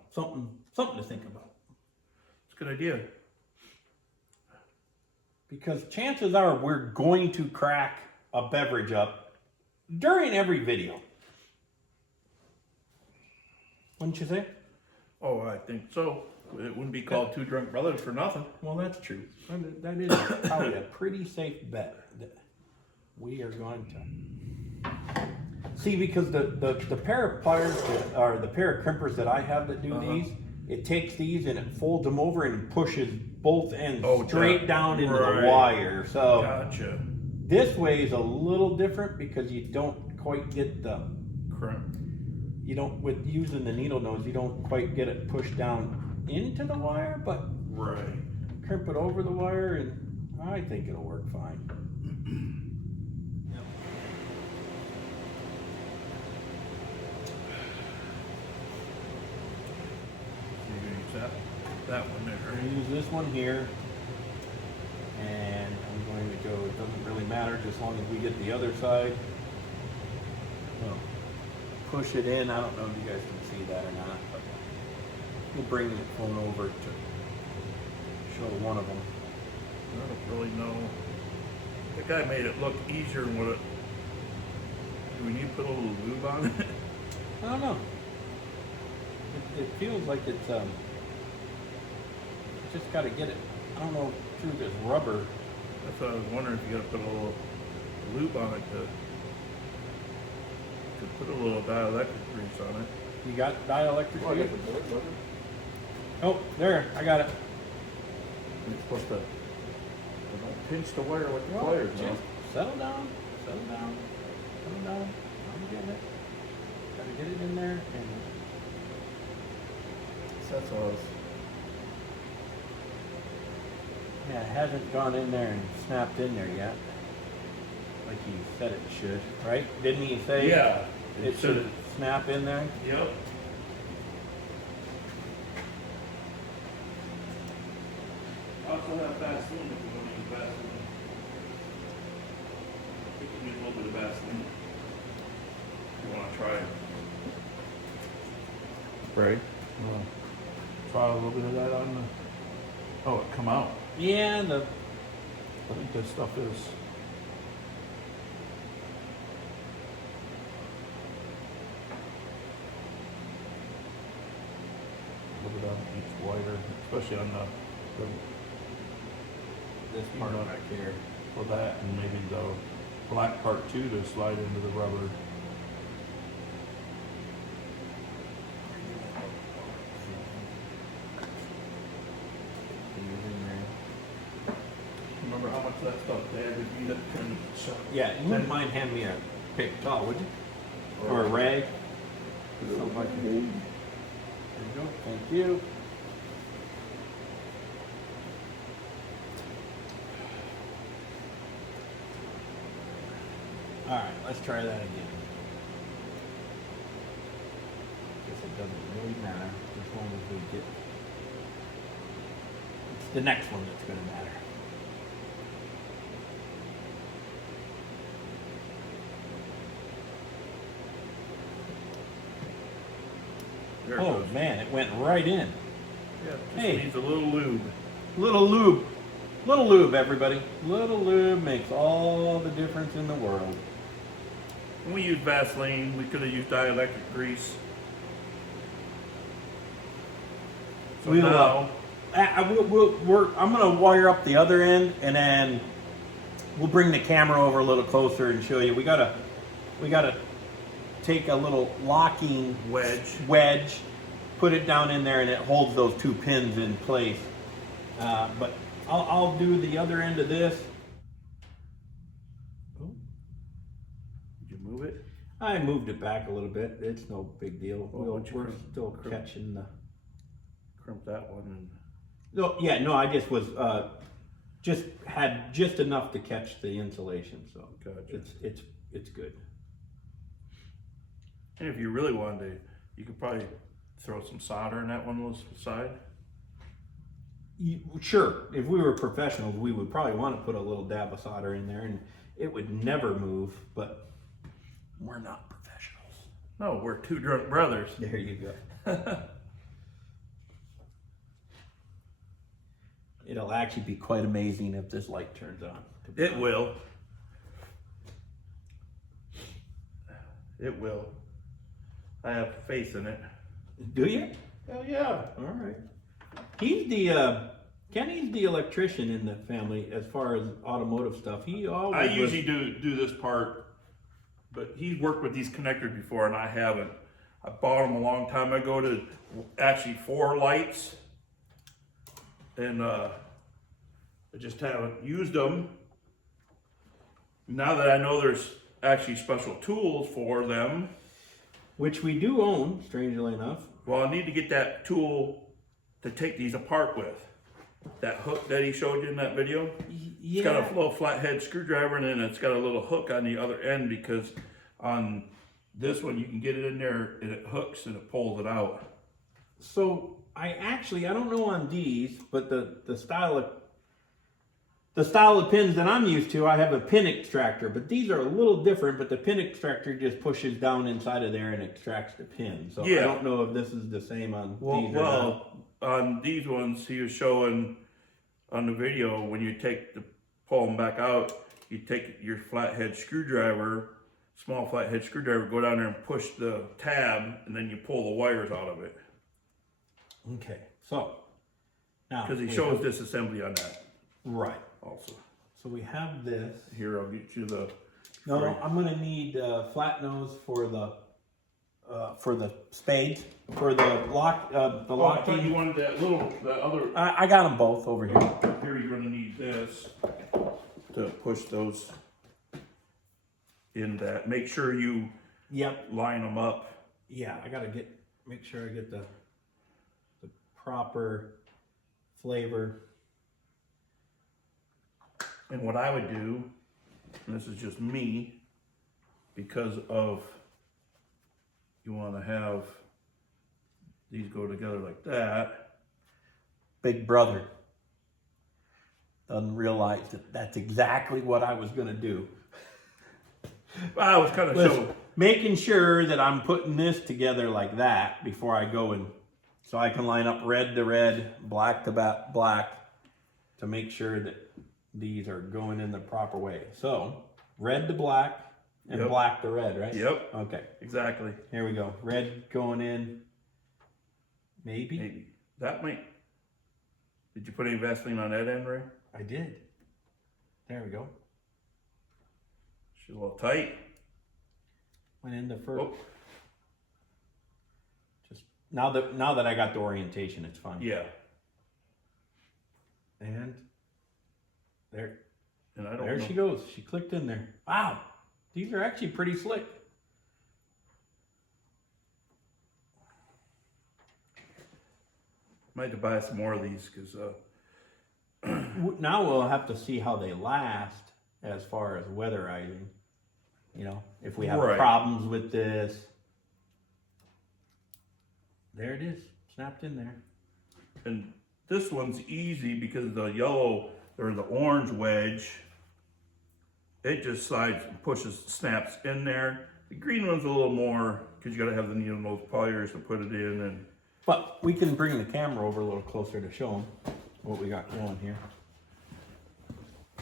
something to think about. It's a good idea. Because chances are we're going to crack a beverage up during every video. Wouldn't you say? Oh, I think so. It wouldn't be called Two Drunk Brothers for nothing. Well, that's true. That is probably a pretty safe bet that we are going to. See, because the pair of pliers, or the pair of crimpers that I have that do these, it takes these and it folds them over and pushes both ends straight down into the wire. So Gotcha. this way is a little different because you don't quite get the, Crimp. you don't, with using the needle nose, you don't quite get it pushed down into the wire, but Right. crimp it over the wire and I think it'll work fine. You're gonna use that one there, I'm right? gonna use this one here, and I'm going to go, it doesn't really matter, just as long as we get the other side. Well, push it in, I don't know if you guys can see that or not, but we'll bring the phone over to show one of them. I don't really know. The guy made it look easier than what it. Do we need to put a little lube on it? I don't know. It feels like it's just got to get it, I don't know, through this rubber. That's what I was wondering, if you gotta put a little lube on it to put a little dielectric grease on it. You got dielectric here? Oh, there, I got it. You're supposed to, don't pinch the wire with the Well, pliers, no? just settle down, settle down, settle down. I'm getting it. Gotta get it in there and That's all. Yeah, it hasn't gone in there and snapped in there yet. Like he said it should, right? Didn't he say Yeah. it should snap in there? Yep. I also have Vaseline if you want to use Vaseline. You can use a little bit of Vaseline if you want to try it. Right. Try a little bit of that on the. Oh, it come out. Yeah, I think this stuff is. A little bit on each wire, especially on the this part back here. for that, and maybe the black part too to slide into the rubber. Remember how much that stuff they had to be that kind of stuff? Yeah, you wouldn't mind handing me a paper towel, would you? Or a rag? Something like that. There you go. Thank you. All right, let's try that again. Guess it doesn't really matter as long as we get. It's the next one that's going to matter. There it Oh goes. man, it went right in. Yeah, just Hey. needs a little lube. Little lube. Little lube, everybody. Little lube makes all the difference in the world. When we used Vaseline, we could have used dielectric grease. So We'll, now, I'm going to wire up the other end, and then we'll bring the camera over a little closer and show you. We gotta take a little locking wedge, put it down in there, and it holds those two pins in place. But I'll do the other end of this. did you move it? I moved it back a little bit. It's no big deal. Well, We're still catching the. Crimp that one and. No, yeah, no. I just was just had just enough to catch the insulation, so Gotcha. it's good. And if you really wanted to, you could probably throw some solder in that one side. Sure, if we were professionals, we would probably want to put a little dab of solder in there, and it would never move. But we're not professionals. No, we're two drunk brothers. There you go. It'll actually be quite amazing if this light turns on. It will. It will. I have faith in it. Do you? Hell yeah. All right. He's Kenny's the electrician in the family as far as automotive stuff. He always. I usually do this part, but he's worked with these connectors before and I haven't. I bought them a long time ago to actually 4 lights, and I just haven't used them. Now that I know there's actually special tools for them, which we do own, strangely enough. well, I need to get that tool to take these apart with. That hook that he showed you in that video. Yeah. It's got a little flathead screwdriver, and then it's got a little hook on the other end, because on this one you can get it in there and it hooks and it pulls it out. So I don't know on these, but the style of pins that I'm used to, I have a pin extractor, but these are a little different. But the pin extractor just pushes down inside of there and extracts the pin. So Yeah. I don't know if this is the same on these. Well, on these ones he was showing on the video, when you pull them back out, you take your flathead screwdriver, small flathead screwdriver, go down there and push the tab, and then you pull the wires out of it. Okay, so now Because he shows disassembly on that right. also. So we have this. Here, I'll get you the. No, I'm gonna need flat nose for the spades, for the lock, the Oh, I thought locking. you wanted that other. I got them both over here. Here, you're gonna need this to push those in that. Make sure you Yep. line them up. Yeah, I gotta make sure I get the proper flavor. And what I would do, and this is just me, because of, you want to have these go together like that. Big brother doesn't realize that that's exactly what I was going to do. I was kind of showing. Making sure that I'm putting this together like that before I go and, so I can line up red to red, black to black, to make sure that these are going in the proper way. So, red to black and Yep. black to red, right? Yep, Okay, exactly. here we go. Red going in, maybe? Maybe. That might. Did you put any Vaseline on that end, Ray? I did. There we go. She's a little tight. Went in the first. Oh, Just now that I got the orientation, it's fine. yeah. And there, And I don't there know. she goes. She clicked in there. Wow, these are actually pretty slick. Might have to buy some more of these because Now we'll have to see how they last as far as weatherizing. You know, if we have Right. problems with this. There it is, snapped in there. and this one's easy because the yellow or the orange wedge, it just slides and pushes, snaps in there. The green one's a little more because you got to have the needle nose pliers to put it in. And But we can bring the camera over a little closer to show them what we got going here.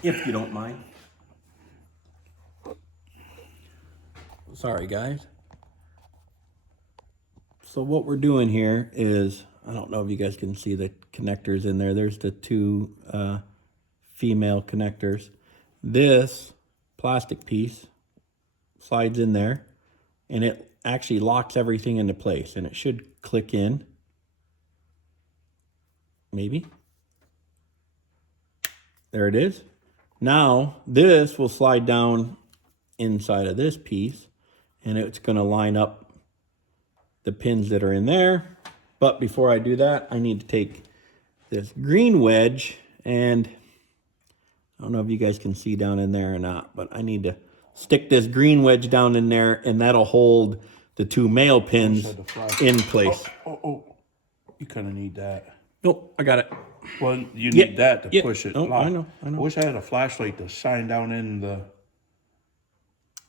If you don't mind. Sorry, guys. So what we're doing here is, I don't know if you guys can see the connectors in there. There's the two female connectors. This plastic piece slides in there and it actually locks everything into place, and it should click in. Maybe. There it is. Now this will slide down inside of this piece, and it's going to line up the pins that are in there. But before I do that, I need to take this green wedge, and I don't know if you guys can see down in there or not, but I need to stick this green wedge down in there, and that'll hold the two male pins in place. oh, you kind of need that. Nope, I got it. Well, you Yeah, need that to yeah. push it. Oh, lock. I know. I wish I had a flashlight to shine down in the.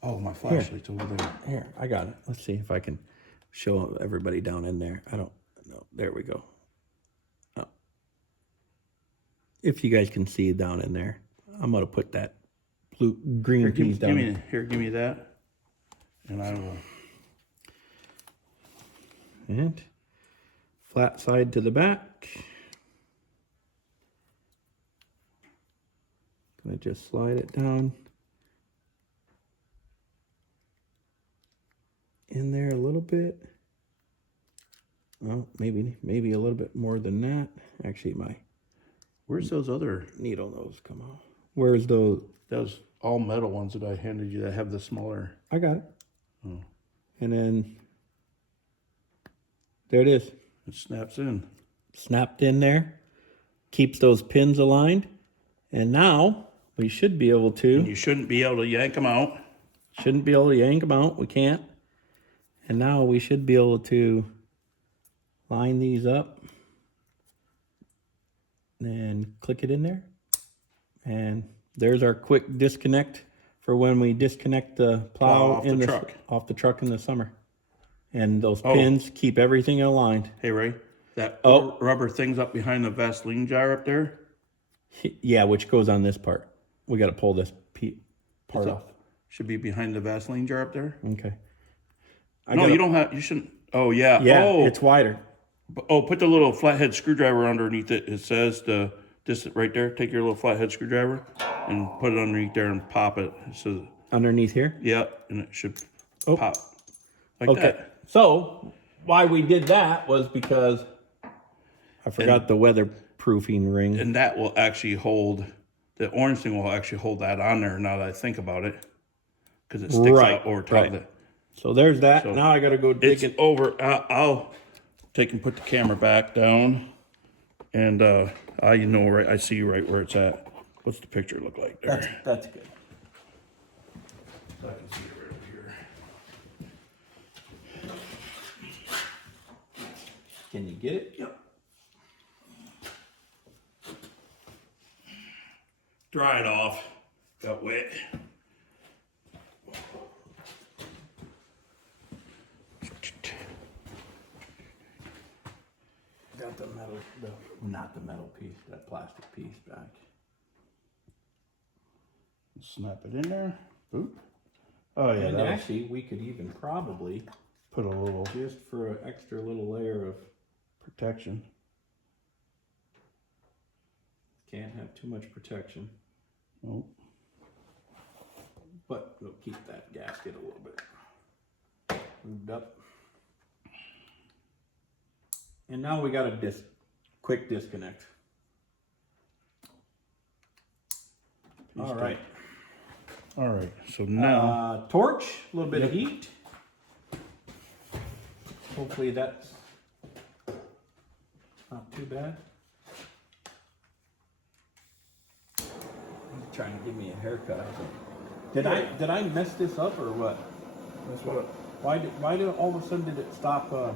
Oh, my flashlight's over there. Here, I got it. Let's see if I can show everybody down in there. I don't know. There we go. Oh. If you guys can see down in there, I'm going to put that green Here, piece down. give me that, and I will. And flat side to the back. Gonna just slide it down in there a little bit. Well, maybe a little bit more than that. Actually, my Where's those other? needle nose come out. Where's those? Those all metal ones that I handed you that have the smaller. I got it. Oh. And then there it is. It snaps in. Snapped in there. Keeps those pins aligned. And now we should be able to. You shouldn't be able to yank them out. Shouldn't be able to yank them out. We can't. And now we should be able to line these up and click it in there. And there's our quick disconnect for when we disconnect the plow off in the the truck. off the truck in the summer. And those Oh. pins keep everything aligned. Hey, Ray, that Oh. rubber thing's up behind the Vaseline jar up there. Yeah, which goes on this part. We got to pull this part off. Should be behind the Vaseline jar up there. Okay. No, you don't have. You shouldn't. Oh yeah. Yeah, Oh, it's wider. put the little flathead screwdriver underneath it. It says this right there. Take your little flathead screwdriver and put it underneath there and pop it. It says, Underneath here. yeah, and it should Oh. pop like Okay. that. So why we did that was because I forgot the weatherproofing ring. And that will actually hold. The orange thing will actually hold that on there. Now that I think about it, because it sticks Right, out over top right. of it. So there's that. Now I got to go dig It's it. over. I'll take and put the camera back down, and I know right. I see right where it's at. What's the picture look like there? That's good. So I can see it right over here. Can you get it? Yep. Dry it off. Got wet. Got the metal, not the metal piece, that plastic piece back. Snap it in there. Boop. Oh yeah, And that actually, we could even probably, put a little just for an extra little layer of, protection. can't have too much protection, Oh, but we'll keep that gasket a little bit moved up. And now we got a quick disconnect. All right. all right. So now, Torch, a little bit of Yep. heat. Hopefully that's not too bad. He's trying to give me a haircut. Did I mess this up or what? that's what. Why did all of a sudden did it stop? No,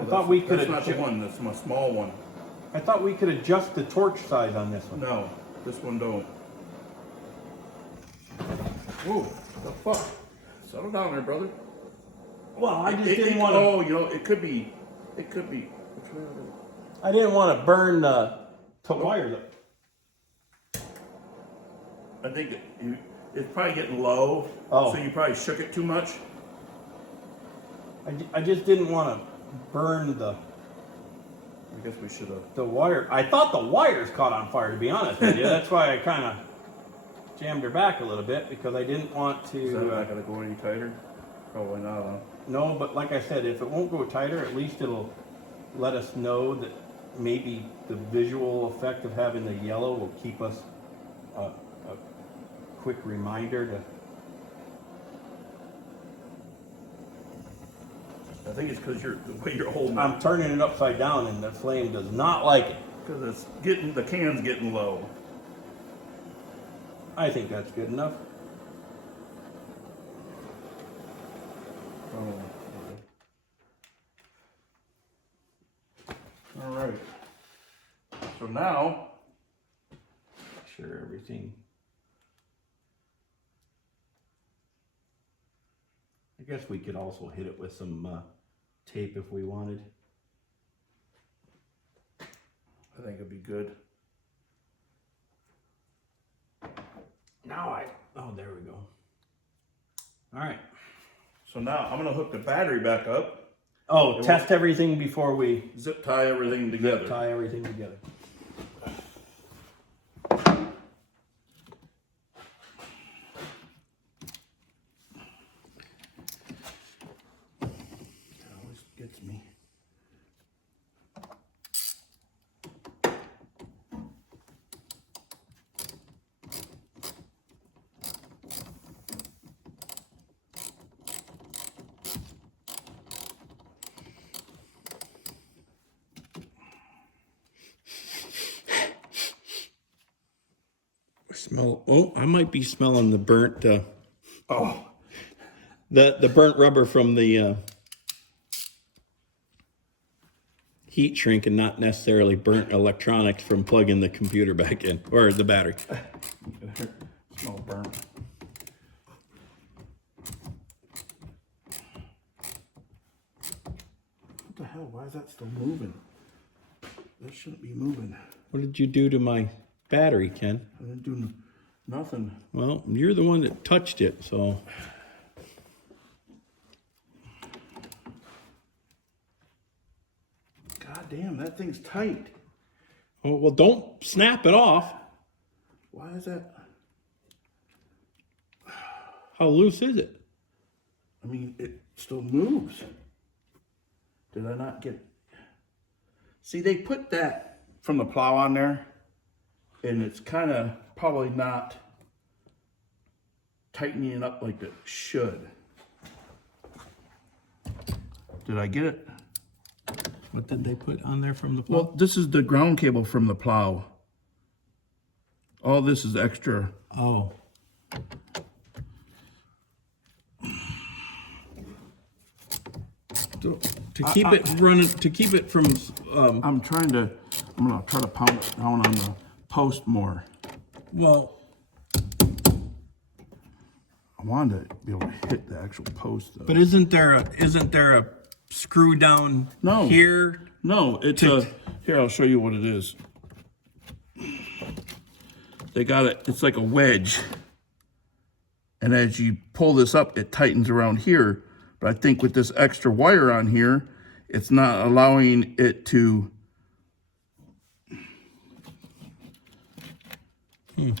I thought we could That's not the adjust. one. That's my small one. I thought we could adjust the torch size on this one. No, this one don't. Whoa, the fuck? Settle down there, brother. Well, I just It- didn't it- want to. Oh, you know, it could be. It could be. Which way are they? I didn't want to burn the wires up. I think it's probably getting low. Oh. So you probably shook it too much. I just didn't want to burn I guess we should have. the wire. I thought the wires caught on fire, to be honest with you. That's why I kind of jammed her back a little bit, because I didn't want Is that to. not gonna go any tighter? Probably not, huh? No, but like I said, if it won't go tighter, at least it'll let us know that maybe the visual effect of having the yellow will keep us a quick reminder to. I think it's because the way you're holding it. I'm turning it upside down, and the flame does not like it. Because it's getting, the can's getting low. I think that's good enough. Oh, okay. All right. So now, Sure, everything. I guess we could also hit it with some tape if we wanted. I think it'd be good. Now oh, there we go. All right. So now I'm gonna hook the battery back up, Oh, test everything before we zip tie everything together. tie everything together. That always gets me. Smell. Oh, I might be smelling the burnt. Oh, The burnt rubber from the heat shrink, and not necessarily burnt electronics from plugging the computer back in, or the battery. smell burnt. What the hell? Why is that still moving? That shouldn't be moving. What did you do to my battery, Ken? I didn't do nothing. Well, you're the one that touched it, so. God damn, that thing's tight. Oh, well, don't snap it off. Why is that? How loose is it? I mean, it still moves. Did I not get? See, they put that from the plow on there, and it's kind of probably not tightening it up like it should. Did I get it? What did they put on there from the plow? Well, this is the ground cable from the plow. All this is extra. Oh. To keep it running, to keep it from, I'm gonna try to pound it down on the post more. well, I wanted to be able to hit the actual post though. but isn't there a screw down No. here? No, it's here, I'll show you what it is. They got it, it's like a wedge. And as you pull this up, it tightens around here. But I think with this extra wire on here, it's not allowing it to. See,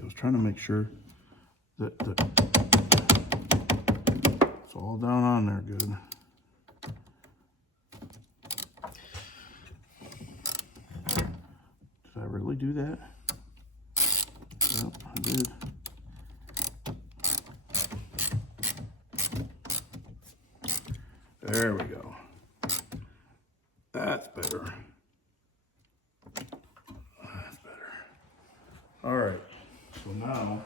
I was trying to make sure that it's all down on there good. Did I really do that? Yep, I did. There we go. That's better. That's better. All right, so now.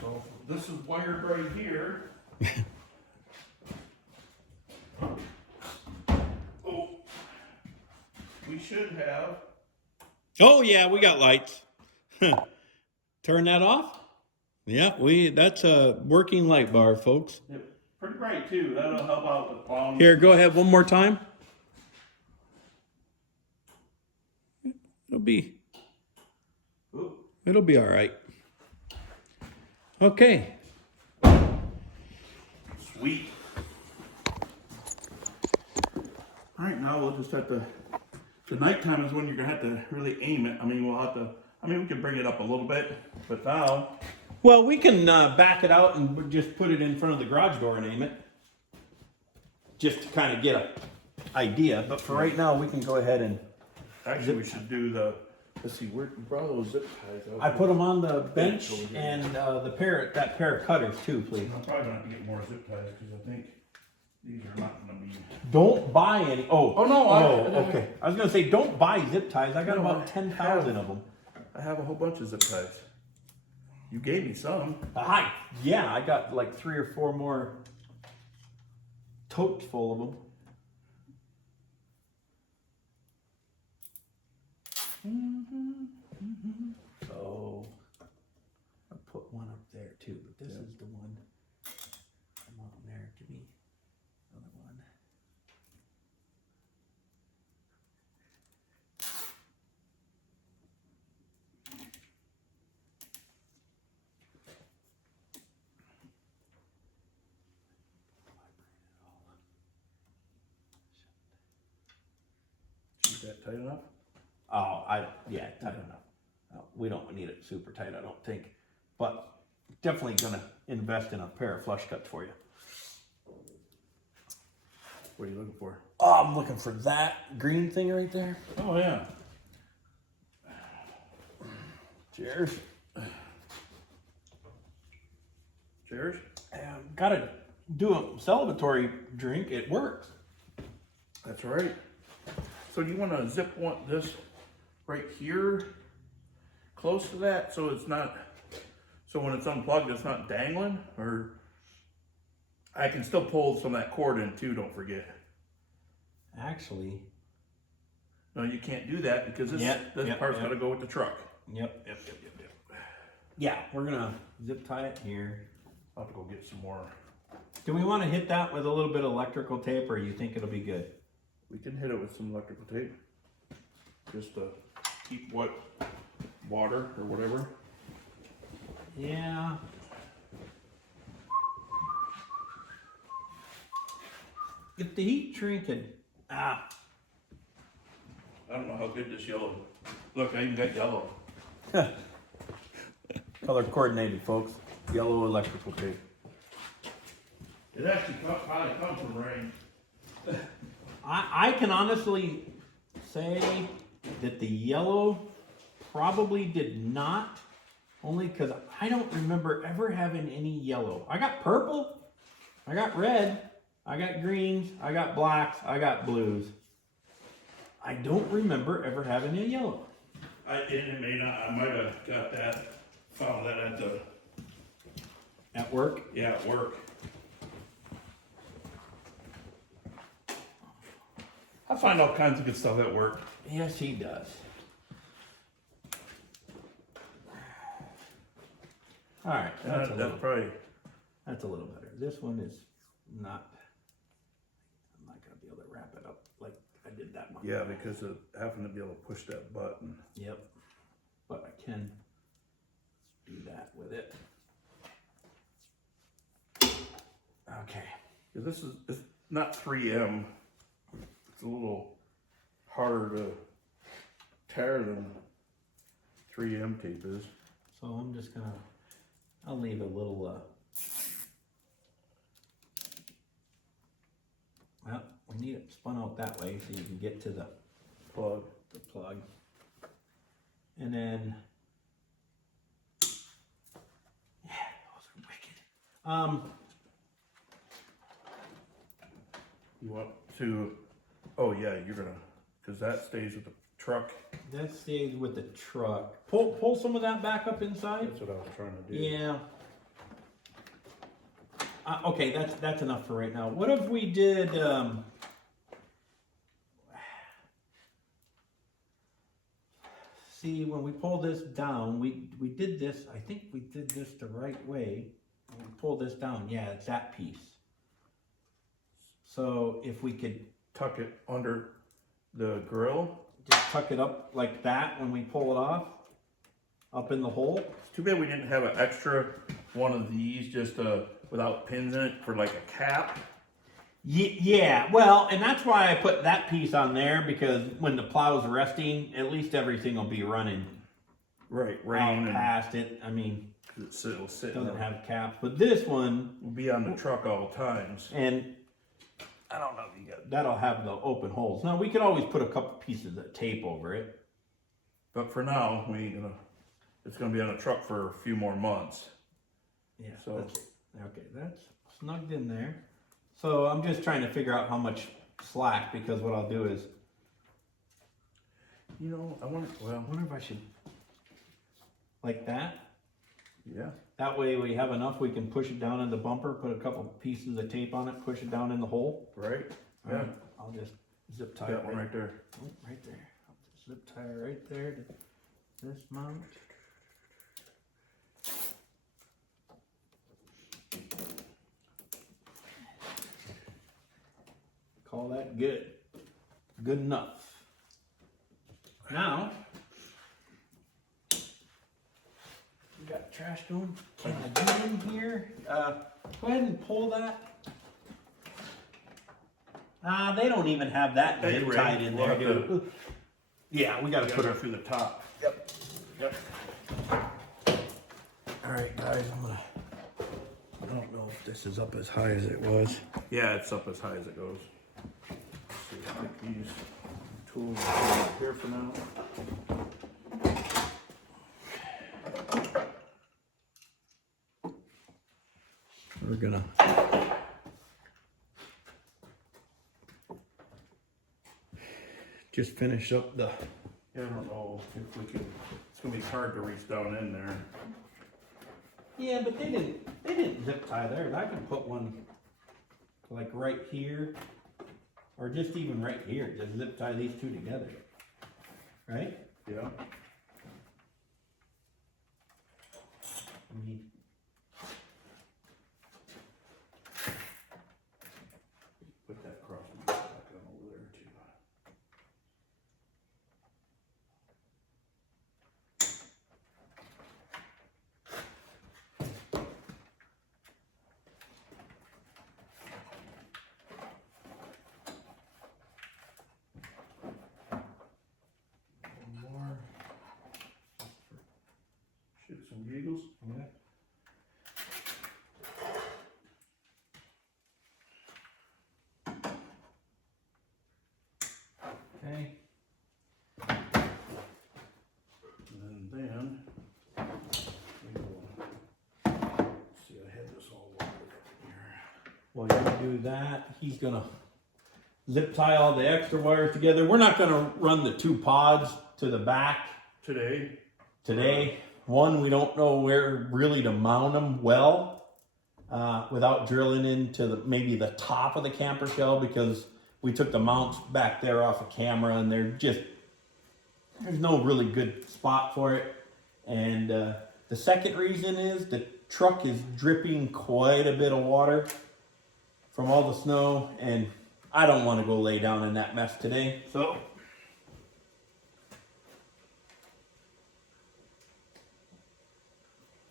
So this is wired right here. Oh, we should have. Oh yeah, we got lights. Turn that off? Yeah, that's a working light bar, folks. Yep, pretty bright too. That'll help out with volume. Here, go ahead one more time. It'll be all right. Okay. Sweet. All right, now we'll just have to. The nighttime is when you're gonna have to really aim it. I mean, we can bring it up a little bit, but now. Well, we can back it out and just put it in front of the garage door and aim it. Just to kind of get an idea. But for right now, we can go ahead and. Actually, we should do the. Let's see, where you brought those zip ties out. I put them on the bench and that pair of cutters too, please. I'm probably gonna have to get more zip ties because I think these are not gonna be. Don't buy any. Oh no, okay. I was gonna say don't buy zip ties. I got No, about 10,000 of them. I have a whole bunch of zip ties. You gave me some. Yeah, I got like 3 or 4 more totes full of them. So I put one up there too, but this is the one. Come on there, give me another one. Is that tight enough? Oh, yeah, tight enough. We don't need it super tight, I don't think. But definitely gonna invest in a pair of flush cuts for you. What are you looking for? Oh, I'm looking for that green thing right there. Oh yeah. Cheers. Cheers. Gotta do a celebratory drink. It works. That's right. So do you want to zip this right here, close to that, so it's not, so when it's unplugged, it's not dangling, or I can still pull some of that cord in too. Don't forget. Actually. No, you can't do that because this part's got to go with the truck. Yep. Yeah, we're gonna zip tie it here. I'll have to go get some more. Do we want to hit that with a little bit of electrical tape, or you think it'll be good? We can hit it with some electrical tape, just to keep water or whatever. Yeah. If the heat shrink had, I don't know how good this yellow. Look, I even got yellow. color coordinated, folks. Yellow electrical tape. It actually probably comes from rain. I can honestly say that the yellow probably did not, only because I don't remember ever having any yellow. I got purple, I got red, I got greens, I got blacks, I got blues. I don't remember ever having a yellow. It may not, I might have got that, found that at the, At work? yeah, at work. I find all kinds of good stuff at work. Yes, he does. All right, that's a little, Probably, that's a little better. This one is not, I'm not gonna be able to wrap it up like I did that one. yeah, because of having to be able to push that button. Yep, but I can do that with it. Okay. It's not 3M. It's a little harder to tear than 3M tape is. So I'm just gonna, I'll leave a little, well, we need it spun out that way so you can get to the Plug. plug. And then, yeah, those are wicked. You want to, oh yeah, you're gonna, cause that stays with the truck. That stays with the truck. Pull some of that back up inside. That's what I was trying to do. Yeah. Okay, that's enough for right now. What if we did, see, when we pull this down, we did this, I think we did this the right way. When we pull this down, yeah, it's that piece. So if we could Tuck it under the grill. just tuck it up like that when we pull it off, up in the hole. It's too bad we didn't have an extra one of these just without pins in it for like a cap. Yeah, well, and that's why I put that piece on there, because when the plow's resting, at least everything will be running Right, out rain and past it. I mean, it'll sit. it doesn't have caps, but this one, Will be on the truck all times. and I don't know if you got, that'll have the open holes. Now, we could always put a couple pieces of tape over it. but for now we ain't gonna. It's gonna be on the truck for a few more months. Yeah, So- okay, that's snugged in there. So I'm just trying to figure out how much slack, because what I'll do is, You know, I wonder. I Well, wonder if I should, like that. yeah. That way we have enough, we can push it down in the bumper, put a couple pieces of tape on it, push it down in the hole. Right. Yeah. Alright, I'll just zip tie it That one right there. right there. I'll just zip tie it right there to this mount. Call that good. Good enough. Now, we got trash going. Can I get in here? Go ahead and pull that. They don't even have that Hey, zip Ray, tied in we'll there, have to- dude. Yeah, we gotta Put put her her. through the top. Yep. Yep. All right, guys, I don't know if this is up as high as it was. Yeah, it's up as high as it goes. Let's see, I think these tools are here for now. We're gonna. Just finish up the. Yeah, I don't know if we can. It's gonna be hard to reach down in there. Yeah, but they didn't zip tie theirs. I can put one like right here, or just even right here. Just zip tie these two together, right? Yeah. I mean, Put that cross back on over there too. one more. Shoot some giggles. Yeah. Okay. And do that. He's gonna zip tie all the extra wires together. We're not gonna run the 2 pods to the back today. One, we don't know where really to mount them well without drilling into maybe the top of the camper shell, because we took the mounts back there off of camera and there's no really good spot for it. And the second reason is the truck is dripping quite a bit of water from all the snow, and I don't want to go lay down in that mess today. So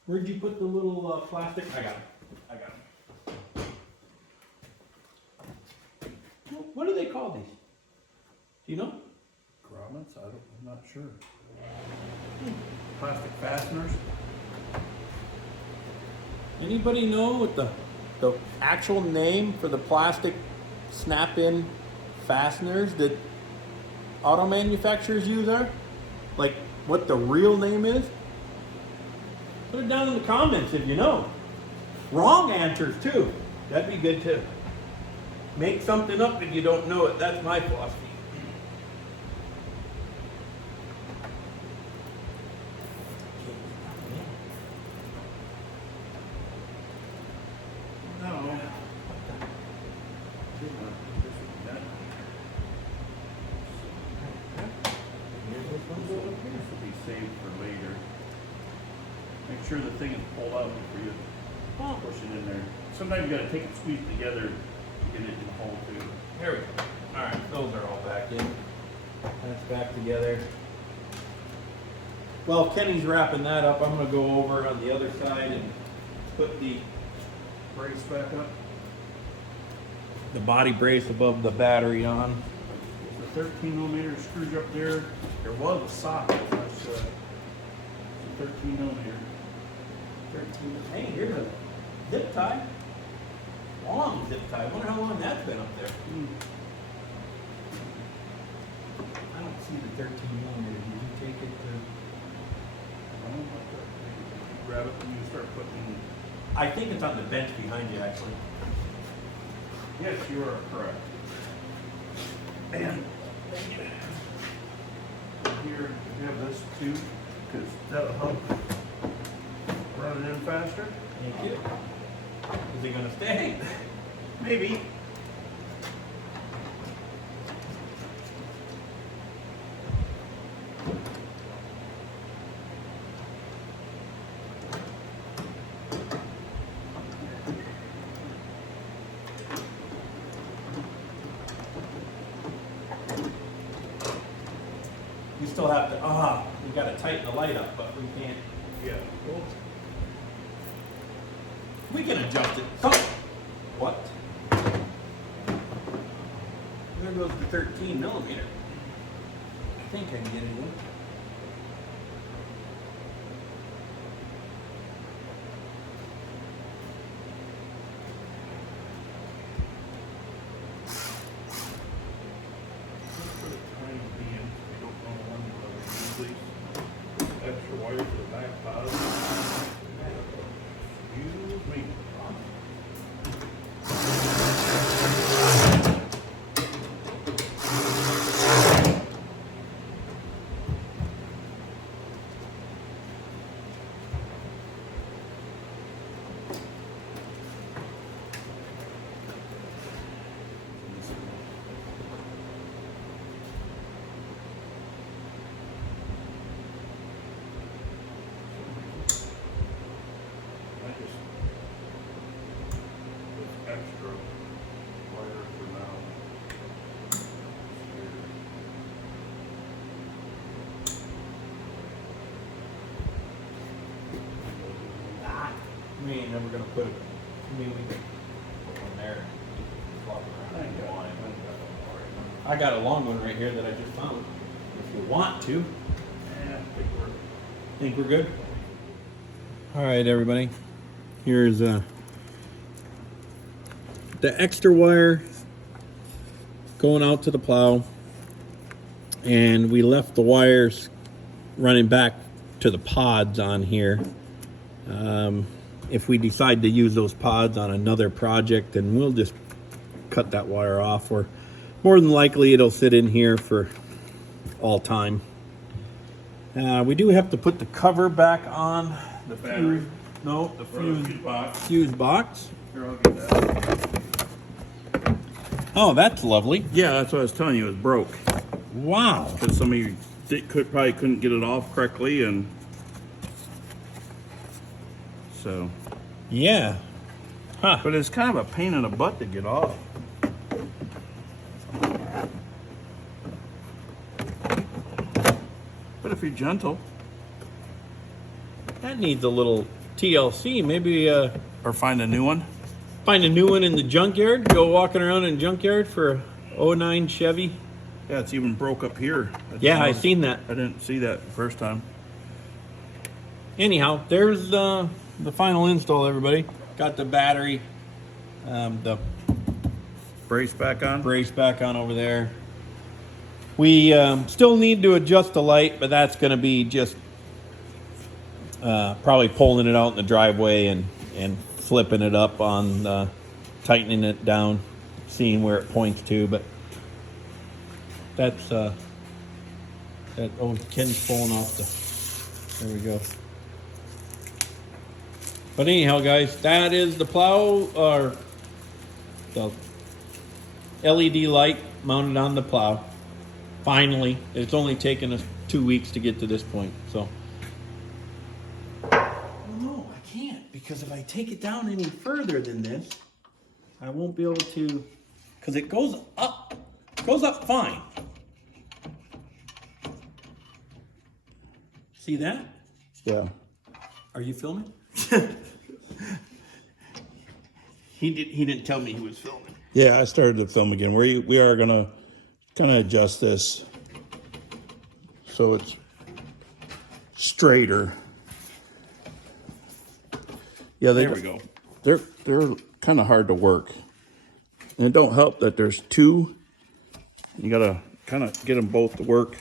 where'd you put the little plastic? I got them. What do they call these? Do you know? Grommets? I'm not sure. Plastic fasteners? Anybody know what the actual name for the plastic snap-in fasteners that auto manufacturers use are? Like what the real name is? Put it down in the comments if you know. Wrong answers too. That'd be good too. Make something up if you don't know it. That's my philosophy. No. This will be saved for later. Make sure the thing is pulled out before you push it in there. Sometimes you gotta take it, squeeze it together, and get it in the hole too. There we go. All right, those are all back in. That's back together. Well, Kenny's wrapping that up. I'm gonna go over on the other side and put the Brace back up. body brace above the battery on. The 13mm screws up there. There was a socket. That's 13mm. 13. Hey, here's a zip tie. Long zip tie. I wonder how long that's been up there. I don't see the 13mm. Did you take it to? Grab it when you start putting. I think it's on the bench behind you, actually. Yes, you are correct. And here you have this too, because that'll help run it in faster. Thank you. Is it gonna stay? Maybe. We still have to, we gotta tighten the light up, but we can't. Yeah. We can adjust it. Oh, what? There goes the 13mm. I think I can get it in. For the time being, we don't know when we'll use these extra wires for the back pod. Excuse me. Extra wire for now. We ain't never gonna put it. I mean, we can put one there. Flop it around. I got a long one right here that I just found. If you want to. And Think we're good? All right, everybody. Here's the extra wire going out to the plow, and we left the wires running back to the pods on here. If we decide to use those pods on another project, then we'll just cut that wire off, or more than likely it'll sit in here for all time. We do have to put the cover back on the Battery. fuse. No, the Fuse fuse box. fuse box. Here, I'll get that. Oh, that's lovely. Yeah, that's what I was telling you. It was broke Wow. because somebody probably couldn't get it off correctly, and so. Yeah. Huh. But it's kind of a pain in the butt to get off. But if you're gentle, That needs a little TLC. Maybe or find a new one. find a new one in the junkyard. Go walking around in the junkyard for a 09 Chevy. Yeah, it's even broke up here. Yeah, I seen that. I didn't see that the first time. Anyhow, there's the final install, everybody. Got the battery, the Brace back on. brace back on over there. We still need to adjust the light, but that's going to be just probably pulling it out in the driveway and flipping it up on, tightening it down, seeing where it points to. But that's that. Oh, Ken's pulling off the. There we go. But anyhow, guys, that is the plow, or the LED light mounted on the plow. Finally, it's only taken us 2 weeks to get to this point, so. Well, no, I can't, because if I take it down any further than this, I won't be able to, because it goes up fine. See that? Yeah. Are you filming? He didn't tell me he was filming. Yeah, I started to film again. We are gonna kind of adjust this so it's straighter. Yeah, There we go. They're kind of hard to work, and it don't help that there's two. You gotta kind of get them both to work.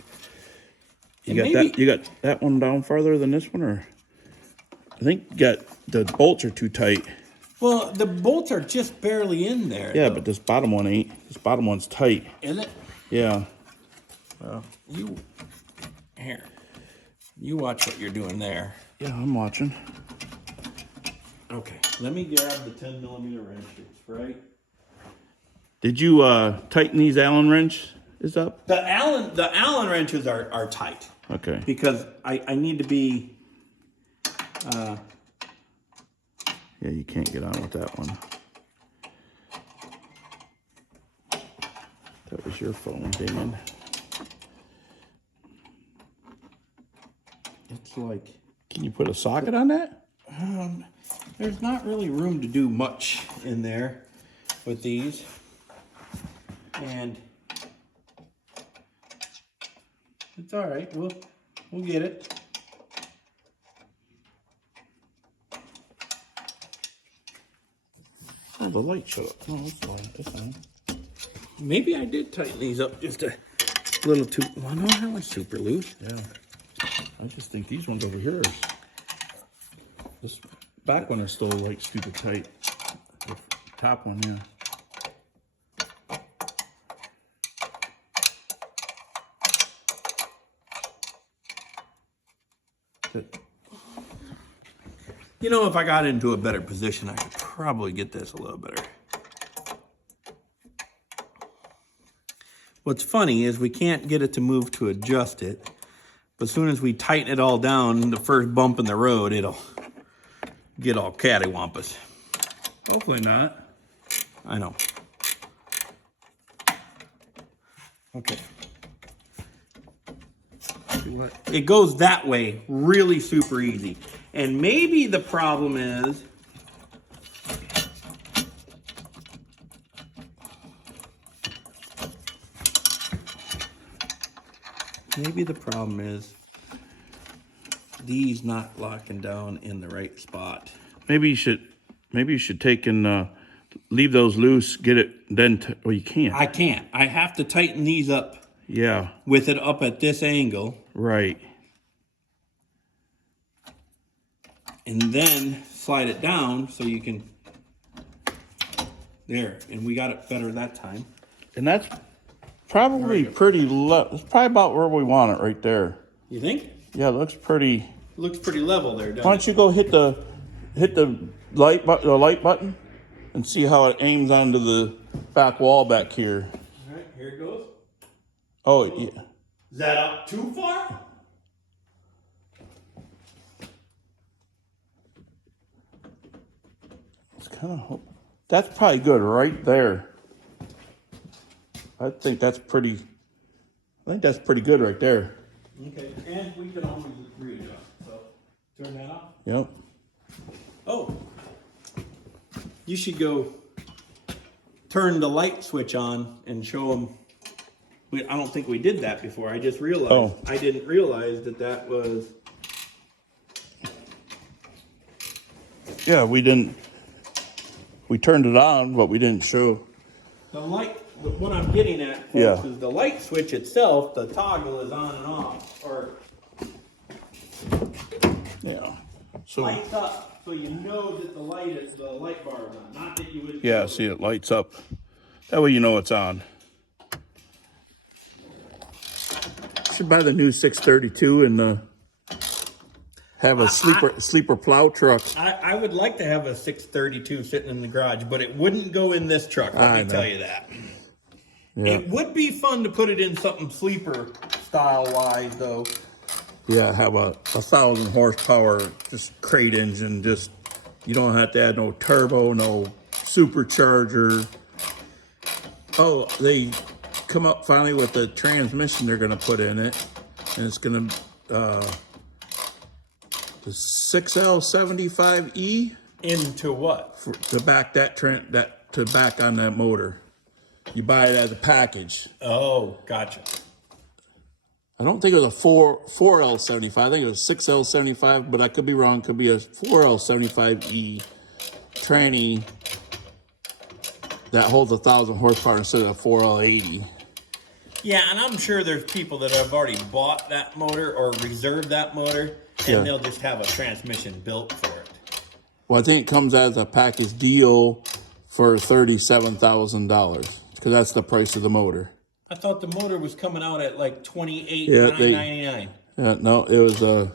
You And got maybe- that. You got that one down farther than this one, or I think you got the bolts are too tight. Well, the bolts are just barely in there. Yeah, but this bottom one ain't. This bottom one's tight. Is it? Yeah. You watch what you're doing there. Yeah, I'm watching. Okay. Let me grab the 10mm wrenches, right? Did you tighten these Allen wrenches up? The Allen wrenches are tight Okay. because I need to be. Yeah, you can't get on with that one. That was your phone, Dan. It's like Can you put a socket on that? there's not really room to do much in there with these, and it's all right. We'll get it. Oh, the light shut up. No, it's fine. It's fine. Maybe I did tighten these up just a little too. Well, no, that was super loose. Yeah. I just think these ones over here are. This back one is still like stupid tight. The top one, yeah. Good. You know, if I got into a better position, I could probably get this a little better. What's funny is we can't get it to move to adjust it. But as soon as we tighten it all down, the first bump in the road, it'll get all cattywampus. Hopefully not. I know. Okay. It goes that way really super easy. And maybe the problem is these not locking down in the right spot. Maybe you should take and leave those loose. Get it then. Well, you can't. I can't. I have to tighten these up Yeah. with it up at this angle Right. and then slide it down so you can There, and we got it better that time. And that's probably pretty low. It's probably about where we want it right there. You think? Yeah, it looks pretty. Looks pretty level there, doesn't Why don't you go hit the light button and see how it aims onto the back wall back here. All right, here it goes. Oh, yeah. Is that up too far? It's kind of. That's probably good right there. I think that's pretty good right there. Okay, and we can always readjust. So turn that off. Yep. Oh, you should go turn the light switch on and show them. I don't think we did that before. I just realized. Oh. I didn't realize that was. Yeah, we didn't. We turned it on, but we didn't show. The light, what I'm getting at, folks, Yeah. is the light switch itself, the toggle is on and off, or Yeah. So lights up, so you know that the light bar is on, not that you would. yeah, see it lights up. That way you know it's on. Should buy the new 632 and have a sleeper plow truck. I would like to have a 632 sitting in the garage, but it wouldn't go in this truck, let me tell you that. Yeah. It would be fun to put it in something sleeper style-wise, though. Yeah, have a 1,000 horsepower, just crate engine. Just you don't have to add no turbo, no supercharger. Oh, they come up finally with the transmission they're going to put in it, and it's going to the 6L75E Into what? to back to back on that motor. You buy it as a package. Oh, gotcha. I don't think it was a 4L75. I think it was 6L75, but I could be wrong. Could be a 4L75E tranny that holds 1,000 horsepower instead of a 4L80. Yeah, and I'm sure there's people that have already bought that motor or reserved that motor, and Yeah. they'll just have a transmission built for it. Well, I think it comes as a package deal for $37,000 because that's the price of the motor. I thought the motor was coming out at like $28,999. Yeah, no, it was I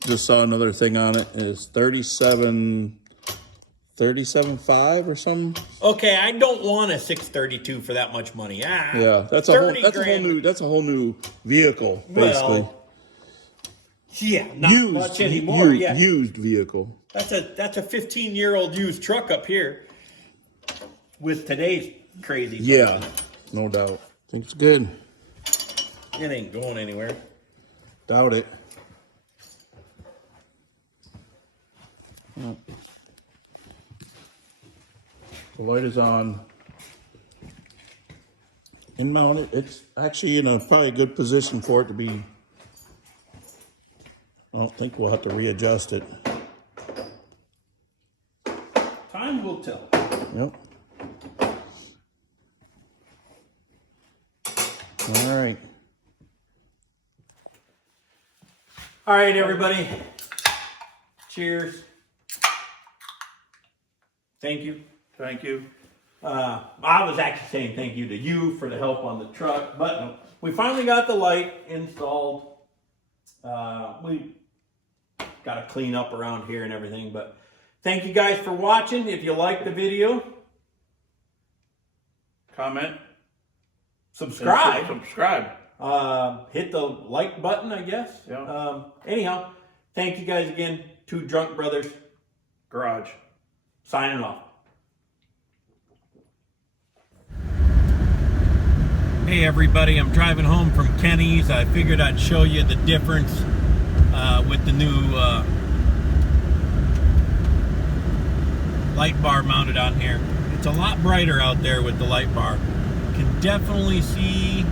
just saw another thing on it. It's 37.5 or something. Okay, I don't want a 632 for that much money. Yeah, that's a whole new vehicle basically. Well, yeah, not much anymore. Yeah, used vehicle. that's a 15-year-old used truck up here with today's crazy. Yeah, no doubt. Think it's good. It ain't going anywhere. Doubt it. The light is on. And mounted. It's actually in a probably good position for it to be. I don't think we'll have to readjust it. Time will tell. Yep. All right. All right, everybody. Cheers. Thank you. Thank you. I was actually saying thank you to you for the help on the truck, but we finally got the light installed. We got to clean up around here and everything, but thank you guys for watching. If you liked the video, Comment. subscribe. Subscribe. Hit the like button, I guess. Yeah. Anyhow, thank you guys again. Two Drunk Brothers Garage. signing off. Hey everybody, I'm driving home from Kenny's. I figured I'd show you the difference with the new light bar mounted on here. It's a lot brighter out there with the light bar. You can definitely see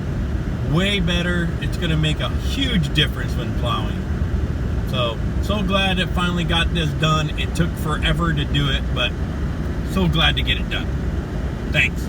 way better. It's going to make a huge difference when plowing. So glad it finally got this done. It took forever to do it, but so glad to get it done. Thanks.